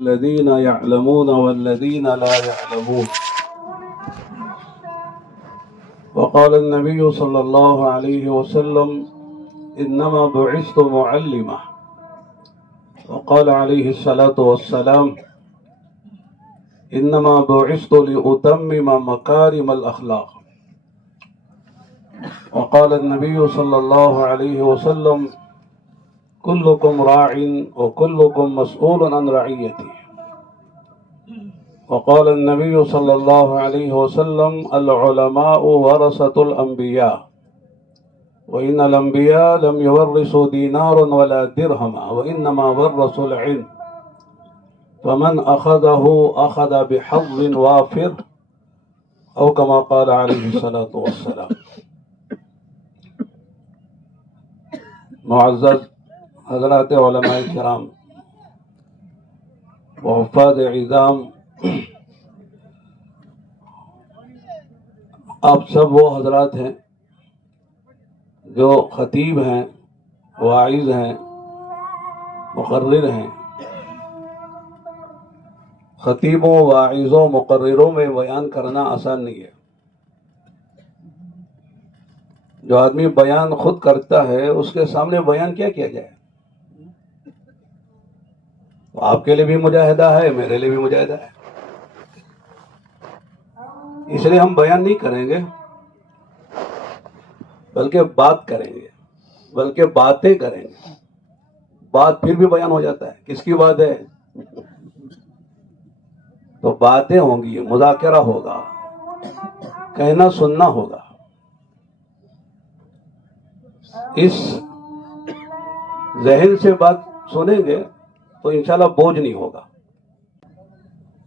الذين يعلمون والذين لا يعلمون. وقال النبي صلى الله عليه وسلم إنما بعثت معلما. وقال عليه الصلاة والسلام إنما بعثت لأتمم مكارم الأخلاق. وقال النبي صلى الله عليه وسلم كلكم راع وكلكم مسؤول عن رعيته. وقال النبي صلى الله عليه وسلم العلماء ورثة الأنبياء وإن الأنبياء لم يورثوا دينارا ولا درهما وإنما ورثوا العلم فمن أخذه أخذ بحظ وافر أو كما قال عليه الصلاة والسلام. معزز حضرات علماء کرام و حفاظ عظام، آپ سب وہ حضرات ہیں جو خطیب ہیں، واعظ ہیں، مقرر ہیں. خطیبوں، واعظوں، مقرروں میں بیان کرنا آسان نہیں ہے. جو آدمی بیان خود کرتا ہے اس کے سامنے بیان کیا کیا جائے؟ آپ کے لیے بھی مجاہدہ ہے، میرے لیے بھی مجاہدہ ہے. اس لیے ہم بیان نہیں کریں گے بلکہ بات کریں گے، بلکہ باتیں کریں گے. بات پھر بھی بیان ہو جاتا ہے. کس کی بات ہے؟ تو باتیں ہوں گی، مذاکرہ ہوگا، کہنا سننا ہوگا. اس ذہن سے بات سنیں گے تو انشاءاللہ بوجھ نہیں ہوگا.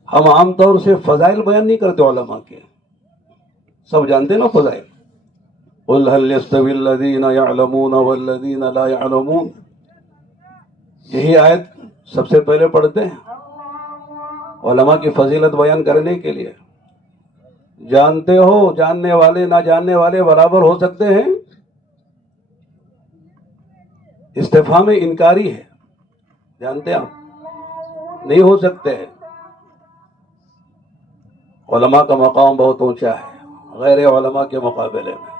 ہم عام طور سے فضائل بیان نہیں کرتے علماء کے. سب جانتے ہیں نا فضائل. قل هل يستوي الذين يعلمون والذين لا يعلمون. یہی آیت سب سے پہلے پڑھتے ہیں علماء کی فضیلت بیان کرنے کے لیے. جانتے ہو جاننے والے نہ جاننے والے برابر ہو سکتے ہیں؟ استفہام انکاری ہے. جانتے آپ نہیں ہو سکتے ہیں. علماء کا مقام بہت اونچا ہے غیر علماء کے مقابلے میں.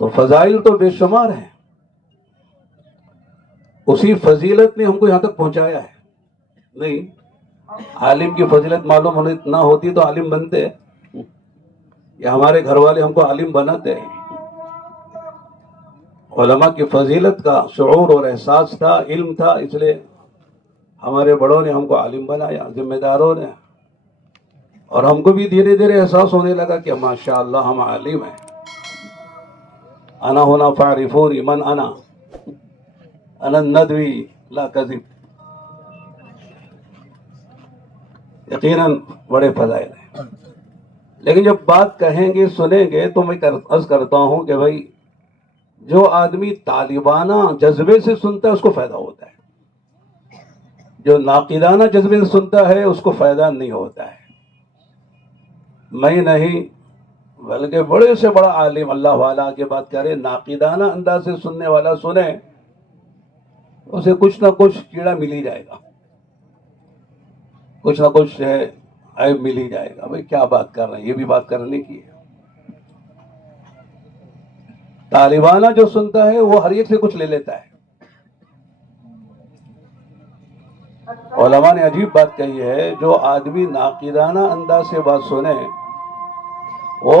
تو فضائل تو بے شمار ہیں. اسی فضیلت نے ہم کو یہاں تک پہنچایا ہے. نہیں، عالم کی فضیلت معلوم نہ ہوتی تو عالم بنتے، یا ہمارے گھر والے ہم کو عالم بناتے. علماء کی فضیلت کا شعور اور احساس تھا، علم تھا، اس لیے ہمارے بڑوں نے ہم کو عالم بنایا، ذمہ داروں نے. اور ہم کو بھی دھیرے دھیرے احساس ہونے لگا کہ ماشاءاللہ ہم عالم ہیں. انا ہونا فاعرفونی من انا الندوی لا کذب. یقیناً بڑے فضائل ہیں. لیکن جب بات کہیں گے سنیں گے تو میں عرض کرتا ہوں کہ بھائی جو آدمی طالبانہ جذبے سے سنتا ہے اس کو فائدہ ہوتا ہے. جو ناقدانہ جذبے سے سنتا ہے اس کو فائدہ نہیں ہوتا ہے. میں نہیں بلکہ بڑے سے بڑا عالم اللہ والا کی بات کرے، ناقدانہ انداز سے سننے والا سنے، اسے کچھ نہ کچھ کیڑا مل ہی جائے گا، کچھ نہ کچھ عیب مل ہی جائے گا. بھائی کیا بات کر رہے ہیں، یہ بھی بات کرنے کی ہے. طالبانہ جو سنتا ہے وہ ہر ایک سے کچھ لے لیتا ہے. علماء نے عجیب بات کہی ہے، جو آدمی ناقدانہ انداز سے بات سنے وہ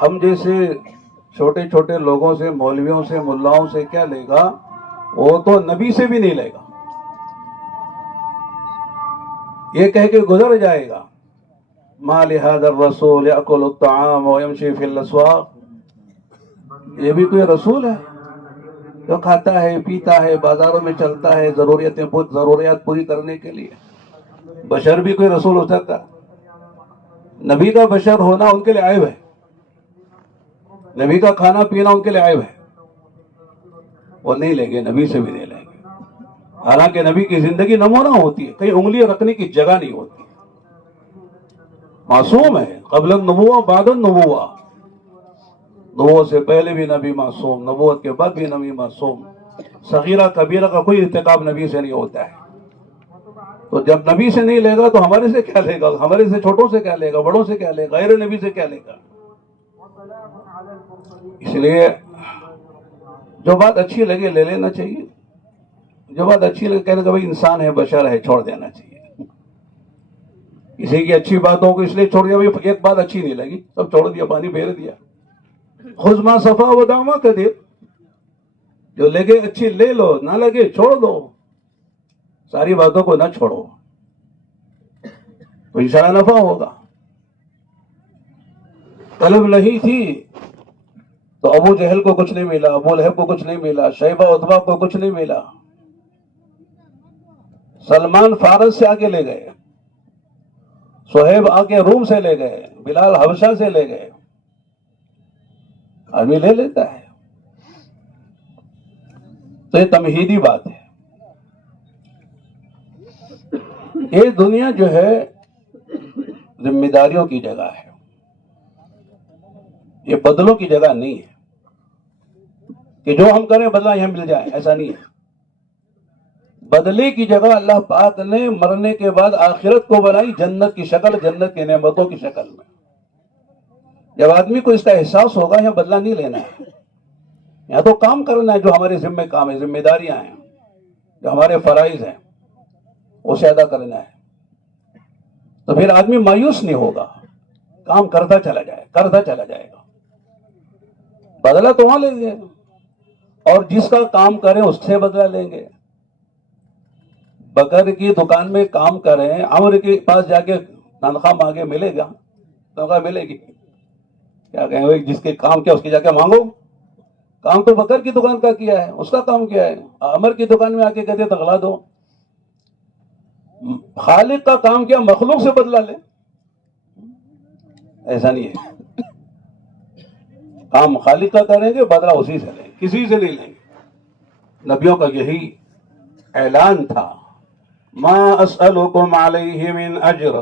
ہم جیسے چھوٹے چھوٹے لوگوں سے، مولویوں سے، ملاؤں سے کیا لے گا؟ وہ تو نبی سے بھی نہیں لے گا. یہ کہہ کے گزر جائے گا ما لهذا الرسول يأكل الطعام ويمشي في الأسواق. یہ بھی کوئی رسول ہے جو کھاتا ہے، پیتا ہے، بازاروں میں چلتا ہے ضروریات پوری کرنے کے لیے؟ بشر بھی کوئی رسول ہو سکتا؟ نبی کا بشر ہونا ان کے لیے عیب ہے. نبی کا کھانا پینا ان کے لیے عیب ہے. وہ نہیں لیں گے، نبی سے بھی نہیں لیں گے. حالانکہ نبی کی زندگی نمونہ ہوتی ہے، کہیں انگلی رکھنے کی جگہ نہیں ہوتی. معصوم ہے، قبل النبوہ بعد النبوہ. نبوت سے پہلے بھی نبی معصوم، نبوت کے بعد بھی نبی معصوم. صغیرہ کبیرہ کا کوئی ارتکاب نبی سے نہیں ہوتا ہے. تو جب نبی سے نہیں لے گا تو ہمارے سے کیا لے گا؟ ہمارے سے چھوٹوں سے کیا لے گا؟ بڑوں سے کیا لے گا؟ غیر نبی سے کیا لے گا؟ اس لیے جو بات اچھی لگے لے لینا چاہیے، جو بات اچھی لگے کہنے کہ بھائی انسان ہے، بشر ہے، چھوڑ دینا چاہیے۔ کسی کی اچھی باتوں کو اس لیے چھوڑ دیا، بھائی ایک بات اچھی نہیں لگی سب چھوڑ دیا، پانی پھیر دیا۔ خذ ما صفا و دعما کدر، جو لگے اچھی لے لو، نہ لگے چھوڑ دو۔ ساری باتوں کو نہ چھوڑو تو انشاءاللہ نفع ہوگا۔ طلب نہیں تھی تو ابو جہل کو کچھ نہیں ملا، ابو لہب کو کچھ نہیں ملا، شیبہ عتبہ کو کچھ نہیں ملا۔ سلمان فارس سے آگے لے گئے، صہیب آگے روم سے لے گئے، بلال حبشہ سے لے گئے۔ آدمی لے لیتا ہے، تو یہ تمہیدی بات ہے۔ یہ دنیا جو ہے ذمہ داریوں کی جگہ ہے، یہ بدلوں کی جگہ نہیں ہے کہ جو ہم کریں بدلہ یہاں مل جائے، ایسا نہیں ہے۔ بدلے کی جگہ اللہ پاک نے مرنے کے بعد آخرت کو بنائی جنت کی شکل، جنت کی نعمتوں کی شکل میں۔ جب آدمی کو اس کا احساس ہوگا یہاں بدلہ نہیں لینا ہے، یہاں تو کام کرنا ہے، جو ہمارے ذمہ کام ہے، ذمہ داریاں ہیں، جو ہمارے فرائض ہیں اسے ادا کرنا ہے، تو پھر آدمی مایوس نہیں ہوگا، کام کرتا چلا جائے گا۔ بدلہ تو وہاں لیں گے، اور جس کا کام کریں اس سے بدلہ لیں گے۔ بکر کی دکان میں کام کریں، عمر کے پاس جا کے تنخواہ مانگے، ملے گا؟ تنخواہ ملے گی؟ کیا کہیں بھائی جس کے کام کیا اس کی جا کے مانگو؟ کام تو بکر کی دکان کا کیا ہے، اس کا کام کیا ہے؟ عمر کی دکان میں آ کے کہتے تغلا دو۔ خالق کا کام کیا مخلوق سے بدلہ لے؟ ایسا نہیں ہے، کام خالق کا کریں گے، بدلہ اسی سے لیں گے، کسی سے نہیں لیں گے۔ نبیوں کا یہی اعلان تھا، ما اسألکم علیہ من اجر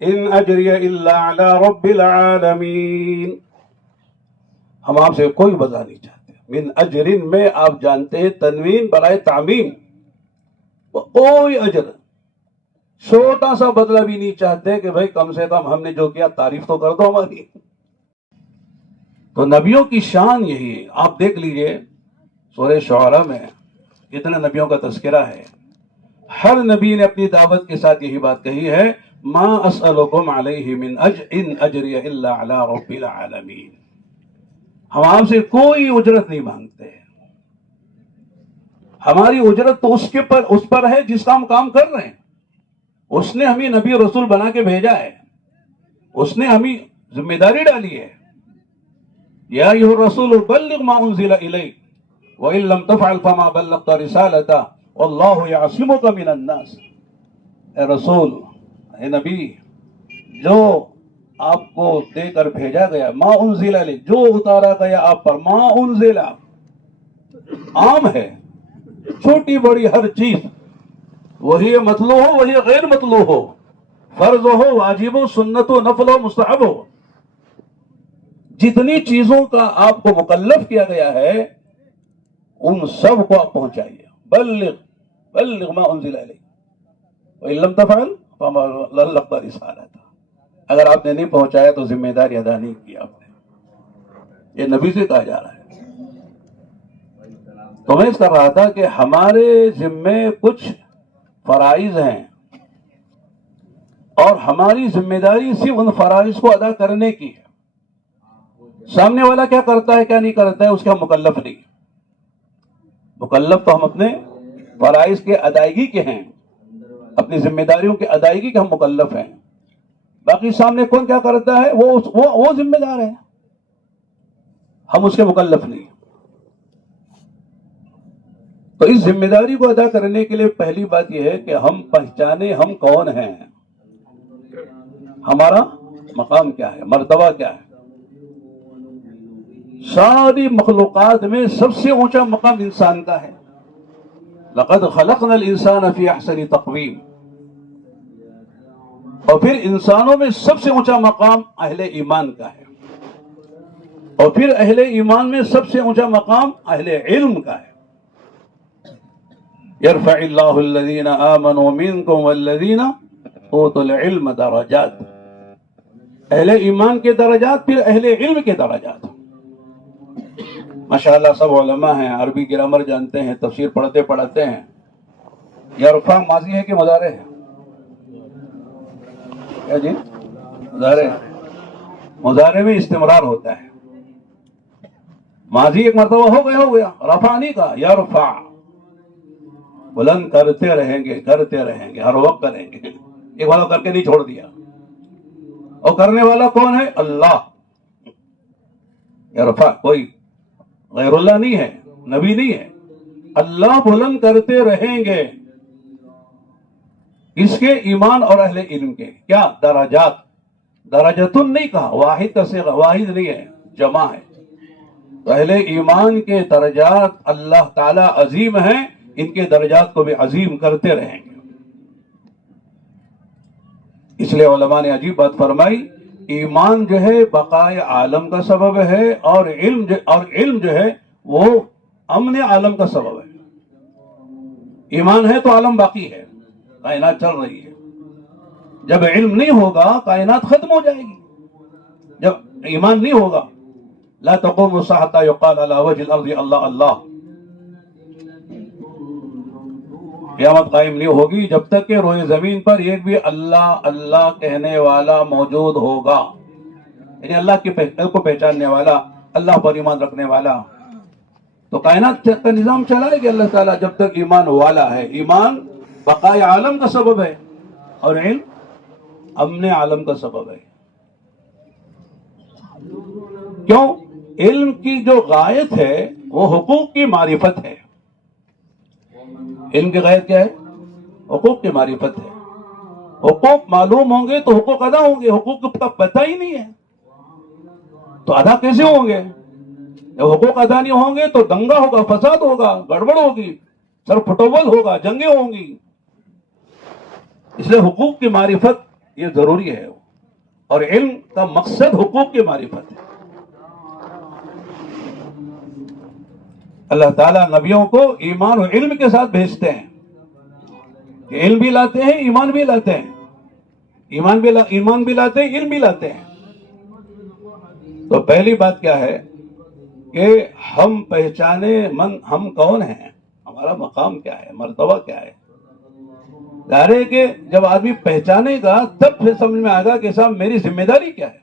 ان اجری الا علی رب العالمین۔ ہم آپ سے کوئی بدلہ نہیں چاہتے۔ من اجرن میں آپ جانتے ہیں تنوین برائے تعمیم، کوئی اجر، چھوٹا سا بدلہ بھی نہیں چاہتے کہ بھائی کم سے کم ہم نے جو کیا تعریف تو کر دو ہماری۔ تو نبیوں کی شان یہی ہے۔ آپ دیکھ لیجئے سورہ شعراء میں کتنے نبیوں کا تذکرہ ہے، ہر نبی نے اپنی دعوت کے ساتھ یہی بات کہی ہے، ما اسألکم علیہ من اجر ان اجری الا علی رب العالمین۔ ہم آپ سے کوئی اجرت نہیں مانگتے، ہماری اجرت تو اس پر ہے جس کا ہم کام کر رہے ہیں۔ اس نے ہمیں نبی رسول بنا کے بھیجا ہے، اس نے ہمیں ذمہ داری ڈالی ہے، یا ایھا الرسول بلغ ما انزل الیک وان لم تفعل فما بلغت رسالتہ واللہ یعصمک من الناس۔ اے رسول، اے نبی، جو آپ کو دے کر بھیجا گیا، ما انزل الیک، جو اتارا گیا آپ پر، ما انزل عام ہے، چھوٹی بڑی ہر چیز، وہی مطلوع ہو وہی غیر مطلوع ہو، فرض ہو واجب ہو سنت ہو نفل ہو مستحب ہو، جتنی چیزوں کا آپ کو مکلف کیا گیا ہے ان سب کو آپ پہنچائیے۔ بلغ ما انزل الیک وان لم تفعل فما بلغت رسالتہ۔ اگر آپ نے نہیں پہنچایا تو ذمہ داری ادا نہیں کی آپ نے، یہ نبی سے کہا جا رہا ہے۔ تو میں اس کر رہا تھا کہ ہمارے ذمے کچھ فرائض ہیں، اور ہماری ذمہ داری صرف ان فرائض کو ادا کرنے کی ہے۔ سامنے والا کیا کرتا ہے کیا نہیں کرتا ہے اس کے ہم مکلف نہیں، مکلف تو ہم اپنے فرائض کے ادائیگی کے ہیں، اپنی ذمہ داریوں کے ادائیگی کے ہم مکلف ہیں۔ باقی سامنے کون کیا کرتا ہے وہ ذمہ دار ہے، ہم اس کے مکلف نہیں۔ تو اس ذمہ داری کو ادا کرنے کے لیے پہلی بات یہ ہے کہ ہم پہچانے ہم کون ہیں، ہمارا مقام کیا ہے، مرتبہ کیا ہے۔ ساری مخلوقات میں سب سے اونچا مقام انسان کا ہے، لقد خلقنا الانسان فی احسن تقویم۔ اور پھر انسانوں میں سب سے اونچا مقام اہل ایمان کا ہے، اور پھر اہل ایمان میں سب سے اونچا مقام اہل علم کا ہے۔ یرفع اللہ الذین آمنوا منکم والذین اوتوا العلم درجات. اہل ایمان کے درجات پھر اہل علم کے درجات. ماشاءاللہ سب علماء ہیں، عربی گرامر جانتے ہیں، تفسیر پڑھتے ہیں. یرفع ماضی ہے کہ مضارع ہے؟ کیا جی؟ مضارع. مضارع میں استمرار ہوتا ہے. ماضی ایک مرتبہ ہو گیا، رفع نہیں کہا، یرفع. بلند کرتے رہیں گے، ہر وقت کریں گے. ایک والا کر کے نہیں چھوڑ دیا. اور کرنے والا کون ہے؟ اللہ. یرفع کوئی غیر اللہ نہیں ہے، نبی نہیں ہے. اللہ بلند کرتے رہیں گے. اس کے ایمان اور اہل علم کے کیا درجات. درجتن نہیں کہا، واحد کا صیغہ، واحد نہیں ہے، جمع ہے. اہل ایمان کے درجات اللہ تعالی عظیم ہیں، ان کے درجات کو بھی عظیم کرتے رہیں گے. اس لیے علماء نے عجیب بات فرمائی، ایمان جو ہے بقائے عالم کا سبب ہے، اور علم جو ہے وہ امن عالم کا سبب ہے. ایمان ہے تو عالم باقی ہے، کائنات چل رہی ہے. جب علم نہیں ہوگا کائنات ختم ہو جائے گی. جب ایمان نہیں ہوگا، لا تقوم الساعة حتى يقال على وجه الارض اللہ اللہ. قیامت قائم نہیں ہوگی جب تک کہ روئے زمین پر ایک بھی اللہ اللہ کہنے والا موجود ہوگا، یعنی اللہ کو پہچاننے والا، اللہ پر ایمان رکھنے والا. تو کائنات کا نظام چلائے گی اللہ تعالیٰ جب تک ایمان والا ہے. ایمان بقائے عالم کا سبب ہے، اور علم امن عالم کا سبب ہے. کیوں؟ علم کی جو غایت ہے وہ حقوق کی معرفت ہے. علم کی غایت کیا ہے؟ حقوق کی معرفت ہے. حقوق معلوم ہوں گے تو حقوق ادا ہوں گے. حقوق کا پتہ ہی نہیں ہے تو ادا کیسے ہوں گے؟ جب حقوق ادا نہیں ہوں گے تو دنگا ہوگا، فساد ہوگا، گڑبڑ ہوگی، سر پھٹول ہوگا، جنگیں ہوں گی. اس لیے حقوق کی معرفت یہ ضروری ہے، اور علم کا مقصد حقوق کی معرفت ہے. اللہ تعالیٰ نبیوں کو ایمان و علم کے ساتھ بھیجتے ہیں کہ علم بھی لاتے ہیں، ایمان بھی لاتے ہیں. ایمان بھی لاتے ہیں، علم بھی لاتے ہیں. تو پہلی بات کیا ہے کہ ہم پہچانے ہم کون ہیں، ہمارا مقام کیا ہے، مرتبہ کیا ہے. ظاہر ہے کہ جب آدمی پہچانے گا تب پھر سمجھ میں آئے گا کہ صاحب میری ذمہ داری کیا ہے.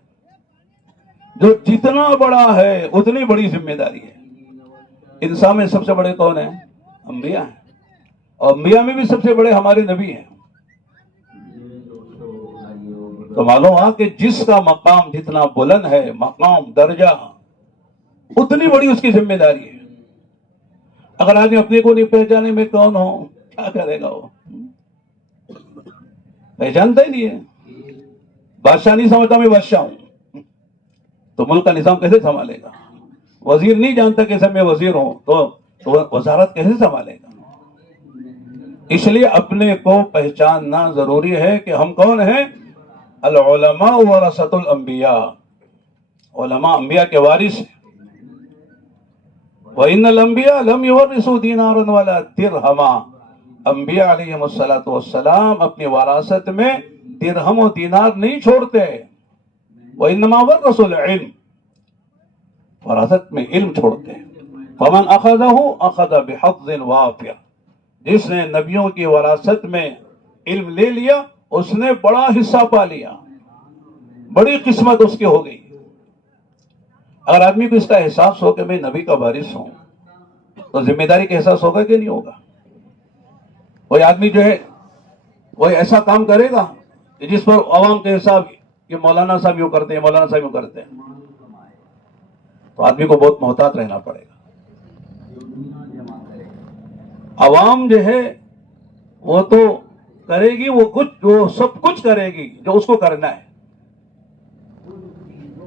جو جتنا بڑا ہے اتنی بڑی ذمہ داری ہے. انسان میں سب سے بڑے کون ہیں؟ انبیاء ہیں، اور انبیاء میں بھی سب سے بڑے ہمارے نبی ہیں. تو معلوم ہوا کہ جس کا مقام جتنا بلند ہے، مقام درجہ، اتنی بڑی اس کی ذمہ داری ہے. اگر آدمی اپنے کو نہیں پہچانے میں کون ہو، کیا کرے گا؟ وہ پہچانتا ہی نہیں ہے. بادشاہ نہیں سمجھتا میں بادشاہ ہوں تو ملک کا نظام کیسے سنبھالے گا؟ وزیر نہیں جانتا کہ سب میں وزیر ہوں تو وزارت کیسے سنبھالے گا؟ اس لیے اپنے کو پہچاننا ضروری ہے کہ ہم کون ہیں. العلماء ورثۃ الانبیاء، علماء انبیاء کے وارث ہیں. وَإِنَّ الْأَنْبِيَاءَ لَمْ يُوَرِّثُوا دِينَارًا وَلَا دِرْهَمًا. انبیاء علیہم السلام اپنی وراثت میں درہم و دینار نہیں چھوڑتے. وَإِنَّمَا وَرَّثُوا الْعِلْمَ، وراثت میں علم چھوڑتے ہیں. فَمَنْ أَخَذَهُ أَخَذَ بِحَظٍّ وَافِرٍ. جس نے نبیوں کی وراثت میں علم لے لیا اس نے بڑا حصہ پا لیا، بڑی قسمت اس کی ہو گئی. اگر آدمی کو اس کا احساس ہو کہ میں نبی کا وارث ہوں تو ذمہ داری کا احساس ہوگا کہ نہیں ہوگا؟ کوئی آدمی جو ہے وہ ایسا کام کرے گا کہ جس پر عوام کے حساب کہ مولانا صاحب یوں کرتے ہیں، مولانا صاحب یوں کرتے ہیں، تو آدمی کو بہت محتاط رہنا پڑے گا. عوام جو ہے وہ تو کرے گی، وہ سب کچھ کرے گی جو اس کو کرنا ہے.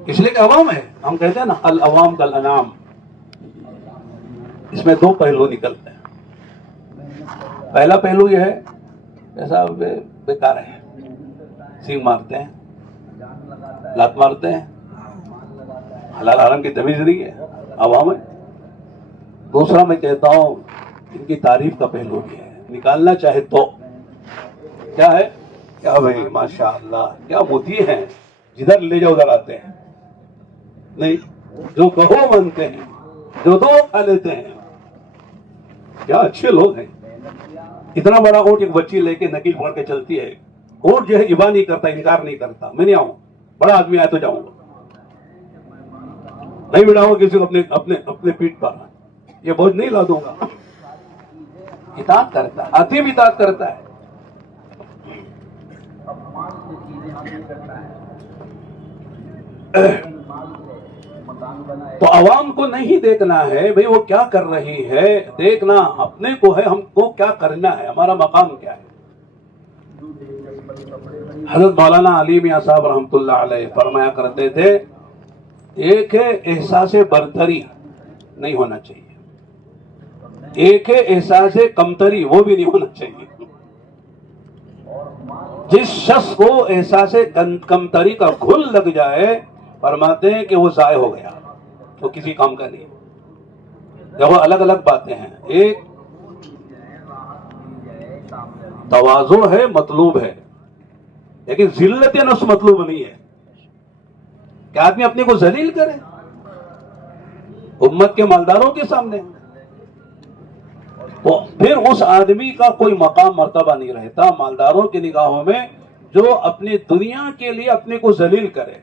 اس لیے کہ عوام ہے. ہم کہتے ہیں نا العوام کالانعام. اس میں دو پہلو نکلتے ہیں. پہلا پہلو یہ ہے ایسا بیکار ہے، سینگ مارتے ہیں، لات مارتے ہیں، حلال حرام کی تمیز نہیں ہے، عوام ہے. دوسرا میں کہتا ہوں ان کی تعریف کا پہلو بھی ہے. نکالنا چاہے تو کیا ہے، کیا بھائی ماشاءاللہ کیا موتی ہیں، جدھر لے جاؤ ادھر آتے ہیں، نہیں جو کہو مانتے ہیں، جو دو کھا لیتے ہیں، کیا اچھے لوگ ہیں۔ اتنا بڑا اونٹ ایک بچی لے کے نکیل پڑھ کے چلتی ہے، اونٹ جو ہے ابا نہیں کرتا، انکار نہیں کرتا، میں نہیں آؤں، بڑا آدمی آئے تو جاؤں گا، نہیں بٹھاؤں کسی کو اپنے پیٹ پر، یہ بوجھ نہیں لا دوں گا۔ اطاعت کرتا ہے، ہاتھی بھی اطاعت کرتا ہے۔ تو عوام کو نہیں دیکھنا ہے بھئی وہ کیا کر رہی ہے، دیکھنا اپنے کو ہے، ہم کو کیا کرنا ہے، ہمارا مقام کیا ہے۔ حضرت مولانا علی میاں صاحب رحمۃ اللہ علیہ فرمایا کرتے تھے، ایک ہے احساس برتری، نہیں ہونا چاہیے، ایک ہے احساس کمتری، وہ بھی نہیں ہونا چاہیے۔ جس شخص کو احساس کمتری کا گھل لگ جائے، فرماتے ہیں کہ وہ ضائع ہو گیا، وہ کسی کام کا نہیں۔ دیکھو الگ الگ باتیں ہیں، ایک تواضع ہے مطلوب ہے، لیکن ذلت نفس مطلوب نہیں ہے کہ آدمی اپنے کو ذلیل کرے امت کے مالداروں کے سامنے، تو پھر اس آدمی کا کوئی مقام مرتبہ نہیں رہتا مالداروں کی نگاہوں میں، جو اپنی دنیا کے لیے اپنے کو ذلیل کرے۔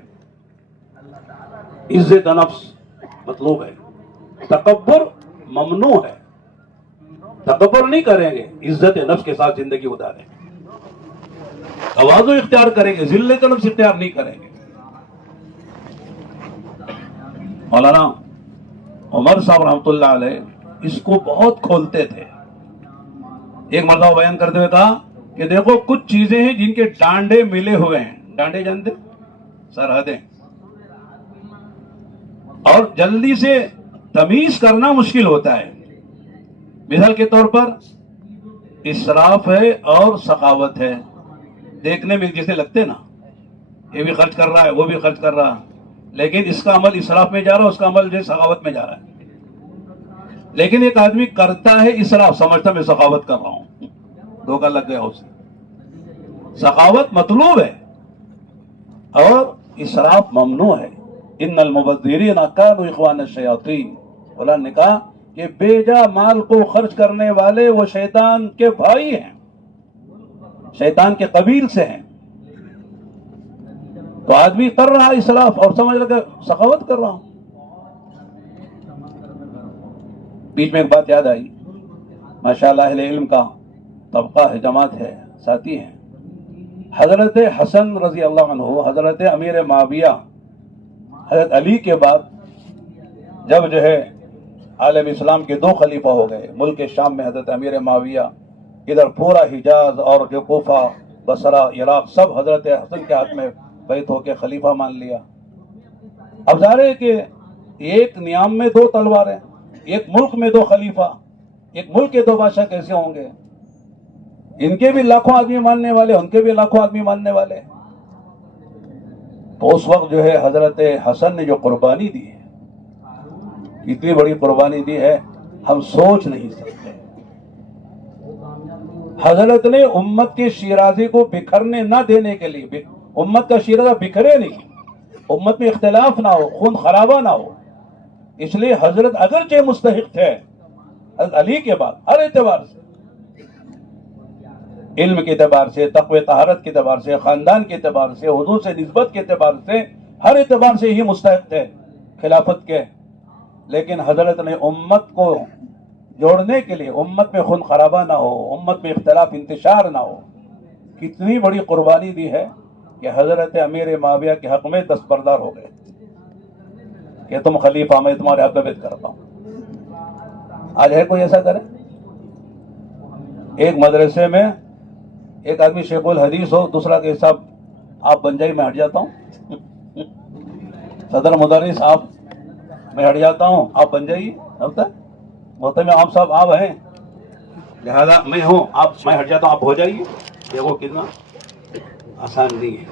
عزت نفس مطلوب ہے، تکبر ممنوع ہے، تکبر نہیں کریں گے، عزت نفس کے ساتھ زندگی گزاریں گے، تواضع اختیار کریں گے، ذلت نفس اختیار نہیں کریں گے۔ مولانا عمر صاحب رحمۃ اللہ علیہ اس کو بہت کھولتے تھے۔ ایک مرتبہ بیان کرتے ہوئے کہا کہ دیکھو کچھ چیزیں ہیں جن کے ڈانڈے ملے ہوئے ہیں، ڈانڈے جانتے، سرحدیں، اور جلدی سے تمیز کرنا مشکل ہوتا ہے۔ مثال کے طور پر اسراف ہے اور سخاوت ہے، دیکھنے میں جیسے لگتے نا، یہ بھی خرچ کر رہا ہے وہ بھی خرچ کر رہا ہے، لیکن اس کا عمل اسراف میں جا رہا ہے، اس کا عمل جو سخاوت میں جا رہا ہے۔ لیکن ایک آدمی کرتا ہے اسراف، سمجھتا میں سخاوت کر رہا ہوں، دھوکہ لگ گیا اسے۔ سخاوت مطلوب ہے اور اسراف ممنوع ہے۔ ان المبذرین کانوا اخوان الشیاطین، علماء نے کہا کہ بے جا مال کو خرچ کرنے والے وہ شیطان کے بھائی ہیں، شیطان کے قبیل سے ہیں۔ تو آدمی کر رہا اسراف اور سمجھ لگا سخاوت کر رہا ہوں۔ بیچ میں ایک بات یاد آئی، ماشاءاللہ اہل علم کا طبقہ ہے، جماعت ہے، ساتھی ہیں۔ حضرت حسن رضی اللہ عنہ، حضرت امیر معاویہ، حضرت علی کے بعد جب جو ہے عالم اسلام کے دو خلیفہ ہو گئے، ملک شام میں حضرت امیر معاویہ، ادھر پورا حجاز اور جو کوفہ، بصرہ، عراق سب حضرت حسن کے ہاتھ میں بیعت ہو کے خلیفہ مان لیا۔ اب ظاہر ہے کہ ایک نیام میں دو تلواریں، ایک ملک میں دو خلیفہ، ایک ملک کے دو بادشاہ کیسے ہوں گے؟ ان کے بھی لاکھوں آدمی ماننے والے، ان کے بھی لاکھوں آدمی ماننے والے۔ تو اس وقت جو ہے حضرت حسن نے جو قربانی دی ہے، اتنی بڑی قربانی دی ہے، ہم سوچ نہیں سکتے۔ حضرت نے امت کے شیرازے کو بکھرنے نہ دینے کے لیے، امت کا شیرازہ بکھرے نہیں، امت میں اختلاف نہ ہو، خون خرابہ نہ ہو، اس لیے حضرت اگرچہ مستحق تھے حضرت علی کے بعد ہر اعتبار سے، علم کے اعتبار سے، تقوی طہارت کے اعتبار سے، خاندان کے اعتبار سے، حضور سے نسبت کے اعتبار سے، ہر اعتبار سے ہی مستحق تھے خلافت کے، لیکن حضرت نے امت کو جوڑنے کے لیے، امت میں خون خرابہ نہ ہو، امت میں اختلاف انتشار نہ ہو، کتنی بڑی قربانی دی ہے کہ حضرت امیر معاویہ کے حق میں دستبردار ہو گئے کہ تم خلیفہ، میں تمہارے حق میں بیعت کرتا ہوں۔ آج ہے کوئی ایسا کرے؟ ایک مدرسے میں ایک آدمی شیخ الحدیث ہو، دوسرا کہ صاحب آپ بن جائیے، میں ہٹ جاتا ہوں، صدر مدرس آپ، میں ہٹ جاتا ہوں، آپ بن جائیے، محترم عام صاحب آپ ہیں، لہذا میں ہوں، میں ہٹ جاتا ہوں، آپ ہو جائیے۔ دیکھو کتنا آسان نہیں ہے،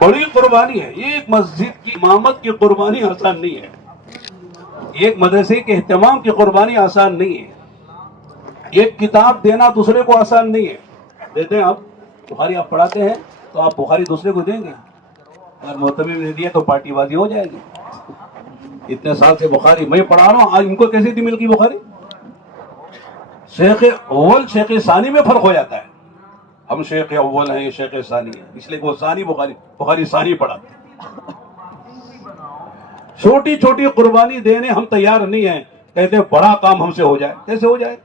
بڑی قربانی ہے۔ ایک مسجد کی امامت کی قربانی آسان نہیں ہے، ایک مدرسے کے اہتمام کی قربانی آسان نہیں ہے۔ ایک کتاب دینا دوسرے کو آسان نہیں ہے. دیتے ہیں آپ بخاری آپ پڑھاتے ہیں تو آپ بخاری دوسرے کو دیں گے, اگر محتمم نے دیا تو پارٹی بازی ہو جائے گی. اتنے سال سے بخاری میں پڑھا رہا ہوں, آج ان کو کیسے دی مل گئی بخاری؟ شیخ اول شیخ ثانی میں فرق ہو جاتا ہے. ہم شیخ اول ہیں, یہ شیخ ثانی ہے, اس لیے وہ ثانی بخاری ثانی پڑھاتے ہیں. چھوٹی چھوٹی قربانی دینے ہم تیار نہیں ہیں, کہتے ہیں بڑا کام ہم سے ہو جائے. کیسے ہو جائے؟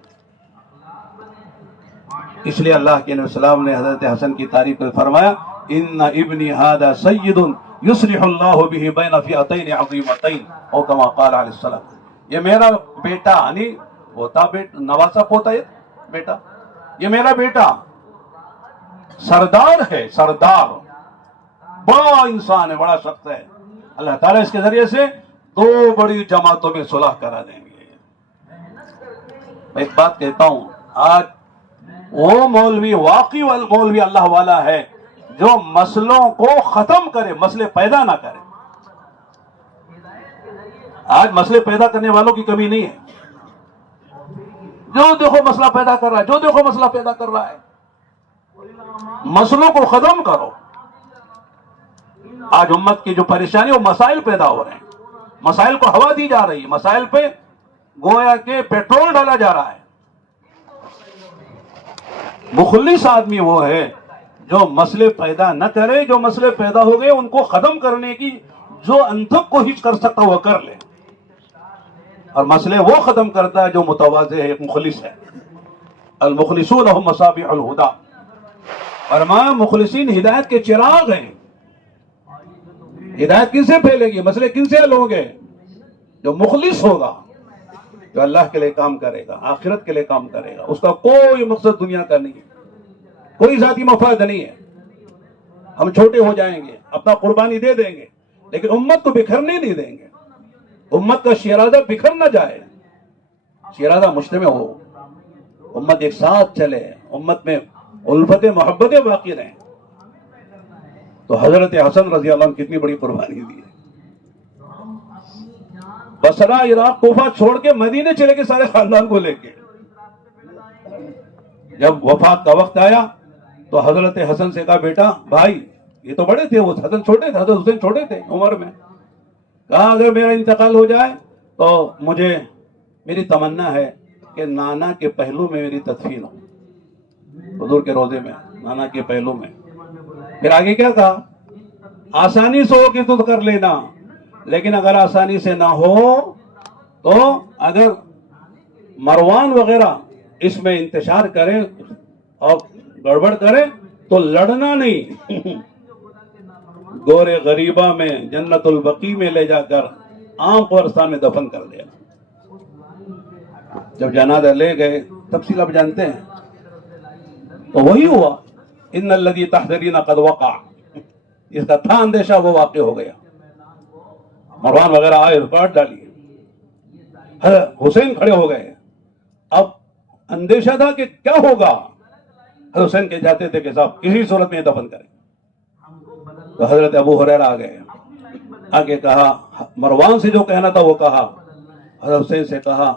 اس لیے اللہ کے نبی صلی اللہ علیہ وسلم نے حضرت حسن کی تعریف میں فرمایا ان ابنی ھذا سید یصلح اللہ بہ بین فئتین عظیمتین, او کما قال علیہ السلام. یہ میرا بیٹا, یعنی ہوتا بیٹا نواسا پوتا ہے بیٹا, یہ میرا بیٹا سردار ہے, سردار بڑا انسان ہے, بڑا شخص ہے. اللہ تعالیٰ اس کے ذریعے سے 2 بڑی جماعتوں میں صلح کرا دیں گے. میں ایک بات کہتا ہوں, آج وہ مولوی واقعی مولوی اللہ والا ہے جو مسئلوں کو ختم کرے, مسئلے پیدا نہ کرے. آج مسئلے پیدا کرنے والوں کی کمی نہیں ہے. جو دیکھو مسئلہ پیدا کر رہا ہے, جو دیکھو مسئلہ پیدا کر رہا ہے. مسئلوں کو ختم کرو. آج امت کی جو پریشانی وہ مسائل پیدا ہو رہے ہیں, مسائل کو ہوا دی جا رہی ہے, مسائل پہ گویا کہ پیٹرول ڈالا جا رہا ہے. مخلص آدمی وہ ہے جو مسئلے پیدا نہ کرے, جو مسئلے پیدا ہو گئے ان کو ختم کرنے کی جو انتھک کوشش کر سکتا وہ کر لے, اور مسئلے وہ ختم کرتا ہے جو متواضع ہے, ایک مخلص ہے. المخلصون هم مصابیح الہدی, فرمایا مخلصین ہدایت کے چراغ ہیں. ہدایت کن سے پھیلے گی, مسئلے کن سے حل ہوں گے؟ جو مخلص ہوگا, جو اللہ کے لیے کام کرے گا, آخرت کے لیے کام کرے گا. اس کا کوئی مقصد دنیا کا نہیں ہے, کوئی ذاتی مفاد نہیں ہے. ہم چھوٹے ہو جائیں گے, اپنا قربانی دے دیں گے, لیکن امت کو بکھرنے نہیں دیں گے. امت کا شیرازہ بکھر نہ جائے, شیرازہ مجتمع ہو, امت ایک ساتھ چلے, امت میں الفت محبتیں باقی رہیں. تو حضرت حسن رضی اللہ عنہ کتنی بڑی قربانی دی ہے. بصرہ, عراق, کوفہ چھوڑ کے مدینے چلے گئے سارے خاندان کو لے کے. جب وفات کا وقت آیا تو حضرت حسن سے کہا بیٹا بھائی, یہ تو بڑے تھے, وہ حسن چھوٹے تھے, حضرت حسین چھوٹے تھے عمر میں. کہا اگر میرا انتقال ہو جائے تو مجھے, میری تمنا ہے کہ نانا کے پہلو میں میری تدفین ہو, حضور کے روضے میں, نانا کے پہلو میں. پھر آگے کیا کہا, آسانی سے ہو کہ تو کر لینا, لیکن اگر آسانی سے نہ ہو تو اگر مروان وغیرہ اس میں انتشار کریں اور گڑبڑ کریں تو لڑنا نہیں, گورے غریبہ میں جنت البقیع میں لے جا کر عام قبرستان میں دفن کر دیا. جب جنازہ لے گئے, تفصیل آپ جانتے ہیں, تو وہی ہوا, ان الذی تحذرین قد وقع, اس کا تھا اندیشہ وہ واقع ہو گیا. مروان وغیرہ آئے, رکاوٹ ڈالی, حسین کھڑے ہو گئے. اب اندیشہ تھا کہ کیا ہوگا, حسین کے جاتے تھے کہ صاحب کسی صورت میں دفن کریں. تو حضرت ابو ہریرہ آ گئے, آگے کہا, مروان سے جو کہنا تھا وہ کہا, حضرت حسین سے کہا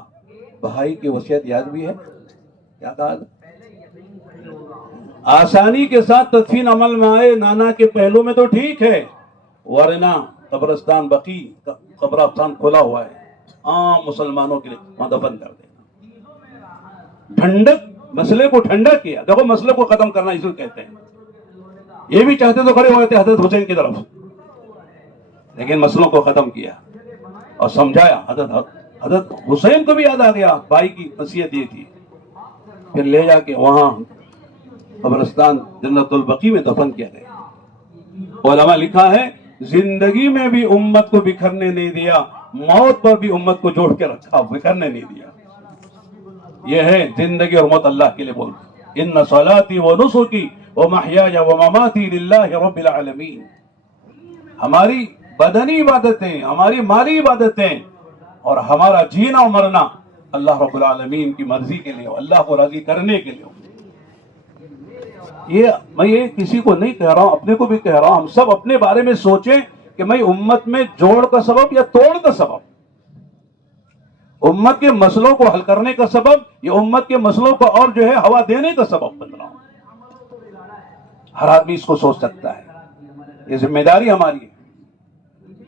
بھائی کی وصیت یاد بھی ہے, کیا کہا, آسانی کے ساتھ تدفین عمل میں آئے, نانا کے پہلو میں تو ٹھیک ہے, ورنہ قبرستان بقیع, قبرستان کھلا ہوا ہے عام مسلمانوں کے لیے, وہاں دفن کر دینا. ٹھنڈک, مسئلے کو ٹھنڈا کیا. دیکھو مسئلے کو ختم کرنا اسے کہتے ہیں. یہ بھی چاہتے تو کھڑے ہوئے تھے حضرت حسین کی طرف, لیکن مسئلوں کو ختم کیا اور سمجھایا. حضرت حسین کو بھی یاد آ گیا بھائی کی وصیت یہ تھی. پھر لے جا کے وہاں قبرستان جنت البقیع میں دفن کیا گیا. علماء لکھا ہے زندگی میں بھی امت کو بکھرنے نہیں دیا, موت پر بھی امت کو جوڑ کے رکھا, بکھرنے نہیں دیا. یہ ہے زندگی اور موت اللہ کے لیے بولتے, ان صلاتی و نسکی و محیای و مماتی للہ رب العالمین. ہماری بدنی عبادتیں, ہماری مالی عبادتیں اور ہمارا جینا و مرنا اللہ رب العالمین کی مرضی کے لیے, اللہ کو راضی کرنے کے لیے. میں یہ کسی کو نہیں کہہ رہا ہوں, اپنے کو بھی کہہ رہا ہوں, ہم سب اپنے بارے میں سوچیں کہ میں امت میں جوڑ کا سبب یا توڑ کا سبب. امت کے مسئلوں کو حل کرنے کا سبب یہ امت کے مسئلوں کو اور جو ہے ہوا دینے کا سبب بن رہا ہوں. ہر آدمی اس کو سوچ سکتا ہے, یہ ذمہ داری ہماری ہے.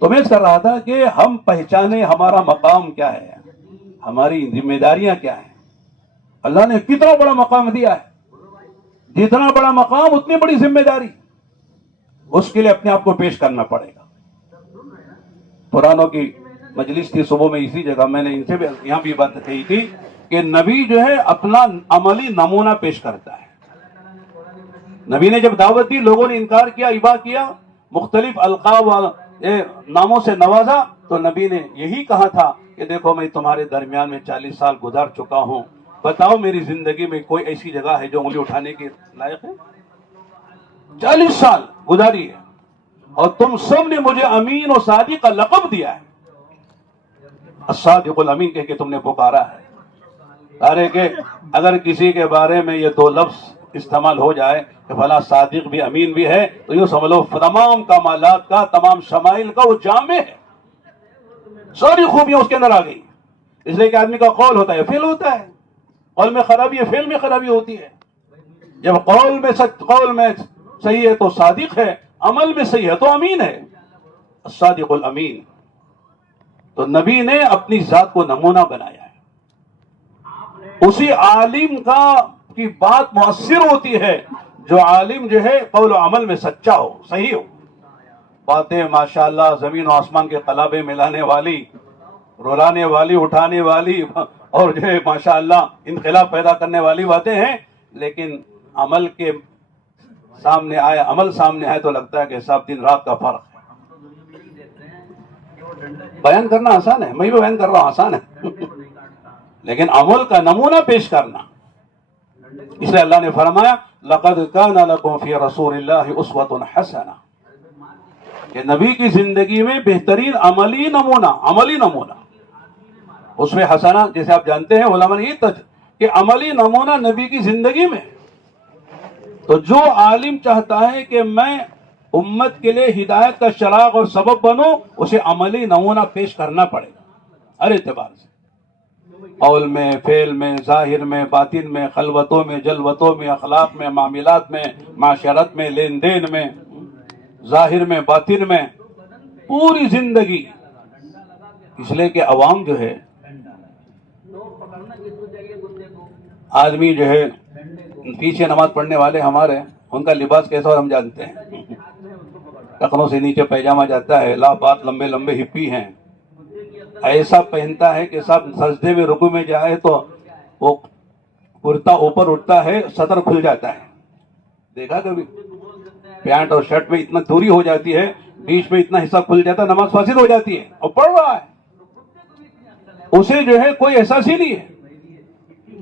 تو میں کر رہا تھا کہ ہم پہچانے ہمارا مقام کیا ہے, ہماری ذمہ داریاں کیا ہیں. اللہ نے کتنا بڑا مقام دیا ہے, جتنا بڑا مقام اتنی بڑی ذمہ داری, اس کے لیے اپنے آپ کو پیش کرنا پڑے گا. پرانوں کی مجلس تھی صبح میں اسی جگہ, میں نے ان سے بھی یہاں بھی بات کہی تھی کہ نبی جو ہے اپنا عملی نمونہ پیش کرتا ہے. نبی نے جب دعوت دی, لوگوں نے انکار کیا, ابا کیا, مختلف القاب و ناموں سے نوازا, تو نبی نے یہی کہا تھا کہ دیکھو میں تمہارے درمیان میں 40 سال گزار چکا ہوں, بتاؤ میری زندگی میں کوئی ایسی جگہ ہے جو انگلی اٹھانے کے لائق ہے. 40 سال گزاری ہے اور تم سب نے مجھے امین و صادق کا لقب دیا ہے. الصادق الامین کہہ کے تم نے پکارا ہے. ارے کہ اگر کسی کے بارے میں یہ 2 لفظ استعمال ہو جائے کہ فلاں صادق بھی امین بھی ہے, تو یوں سمجھ لو تمام کمالات کا, تمام شمائل کا وہ جامع ہے, ساری خوبیاں اس کے اندر آ گئی. اس لیے کہ آدمی کا قول ہوتا ہے, فعل ہوتا ہے. قول میں خرابی ہے, فعل میں خرابی ہوتی ہے. جب قول میں صحیح ہے تو صادق ہے, عمل میں صحیح ہے تو امین ہے. الصادق الامین. تو نبی نے اپنی ذات کو نمونہ بنایا ہے. اسی عالم کی بات مؤثر ہوتی ہے جو عالم جو ہے قول و عمل میں سچا ہو, صحیح ہو. باتیں ماشاءاللہ زمین و آسمان کے قلابے ملانے والی, رولانے والی, اٹھانے والی, اور جو ہے ماشاءاللہ انقلاب پیدا کرنے والی باتیں ہیں, لیکن عمل سامنے آئے تو لگتا ہے کہ صاحب دن رات کا فرق ہے. بیان کرنا آسان ہے, میں بھی بیان کر رہا ہوں, آسان ہے, لیکن عمل کا نمونہ پیش کرنا. اس لیے اللہ نے فرمایا لقد کان لکم فی رسول اللہ اسوۃ حسنہ, کہ نبی کی زندگی میں بہترین عملی نمونہ. اس میں حسنہ جیسے آپ جانتے ہیں علماء نے یہ کہ عملی نمونہ نبی کی زندگی میں. تو جو عالم چاہتا ہے کہ میں امت کے لیے ہدایت کا چراغ اور سبب بنوں, اسے عملی نمونہ پیش کرنا پڑے گا ہر اعتبار سے, قول میں, فعل میں, ظاہر میں, باطن میں, خلوتوں میں, جلوتوں میں, اخلاق میں, معاملات میں, معاشرت میں, لین دین میں, ظاہر میں, باطن میں, پوری زندگی. اس لیے کہ عوام جو ہے, آدمی جو ہے پیچھے نماز پڑھنے والے ہمارے, ان کا لباس کیسا ہو ہم جانتے ہیں. ٹخنوں سے نیچے پیجامہ جاتا ہے, بات لمبے لمبے ہپی ہیں, ایسا پہنتا ہے کہ سب سجدے میں رکوع میں جائے تو وہ کرتا اوپر اٹھتا ہے, سطر کھل جاتا ہے. دیکھا کبھی؟ پینٹ اور شرٹ میں اتنا دوری ہو جاتی ہے, بیچ میں اتنا حصہ کھل جاتا ہے, نماز فاسد ہو جاتی ہے, اور پڑھ رہا ہے, اسے جو ہے کوئی احساس ہی نہیں ہے.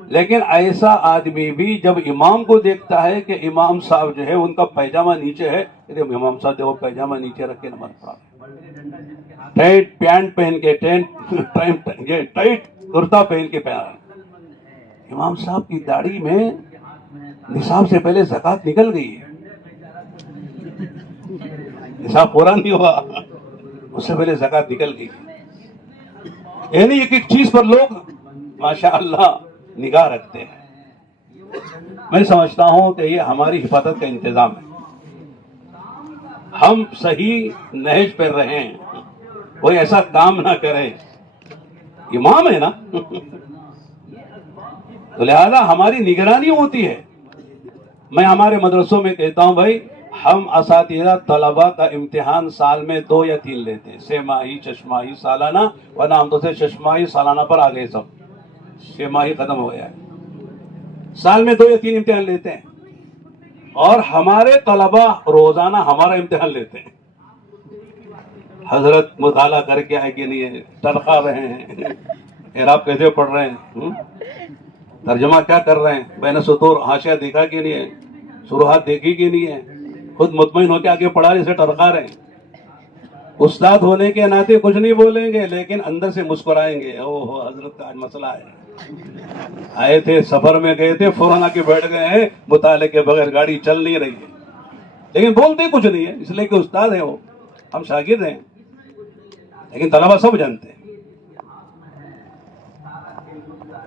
لیکن ایسا آدمی بھی جب امام کو دیکھتا ہے کہ امام صاحب جو ہے ان کا پیجامہ نیچے ہے, امام صاحب جو پیجامہ نیچے رکھ کے نماز پڑھا, ٹائٹ پینٹ پہن کے, ٹائٹ کرتا پہن کے پہنا. امام صاحب کی داڑھی میں نصاب سے پہلے زکات نکل گئی ہے, نصاب پورا نہیں ہوا, اس سے پہلے زکات نکل گئی. یعنی ایک ایک چیز پر لوگ ماشاءاللہ نگاہ رکھتے ہیں. میں سمجھتا ہوں کہ یہ ہماری حفاظت کا انتظام ہے. ہم صحیح نہج پر رہیں, کوئی ایسا کام نہ کریں, امام ہے نا, تو لہذا ہماری نگرانی ہوتی ہے. میں ہمارے مدرسوں میں کہتا ہوں بھائی, ہم اساتذہ طلبہ کا امتحان سال میں 2 یا 3 لیتے ہیں, 6 ماہی, 6 ماہی, سالانہ, ورنہ ہم تو سے 6 ماہی سالانہ پر آ گئے, سب 6 ماہی ختم ہو گیا ہے. سال میں 2 یا 3 امتحان لیتے ہیں, اور ہمارے طلبہ روزانہ ہمارا امتحان لیتے ہیں. حضرت مطالعہ کر کے آئے کہ نہیں ہے, تنخواہ رہے ہیں, اعراب کیسے پڑھ رہے ہیں, ترجمہ کیا کر رہے ہیں, بین سطور حاشیہ دیکھا کہ نہیں ہے, شروحات دیکھی کہ نہیں ہے, خود مطمئن ہو کے آگے پڑھا رہے, اسے ٹرکا رہے ہیں. استاد ہونے کے ناطے کچھ نہیں بولیں گے, لیکن اندر سے مسکرائیں گے, اوہ حضرت کا آج مسئلہ ہے, آئے تھے سفر میں گئے تھے, فوراً آ کے بیٹھ گئے ہیں, مطالعے کے بغیر گاڑی چل نہیں رہی ہے, لیکن بولتے کچھ نہیں ہے, اس لیے کہ استاد ہیں وہ, ہم شاگرد ہیں, لیکن طلبہ سب جانتے ہیں.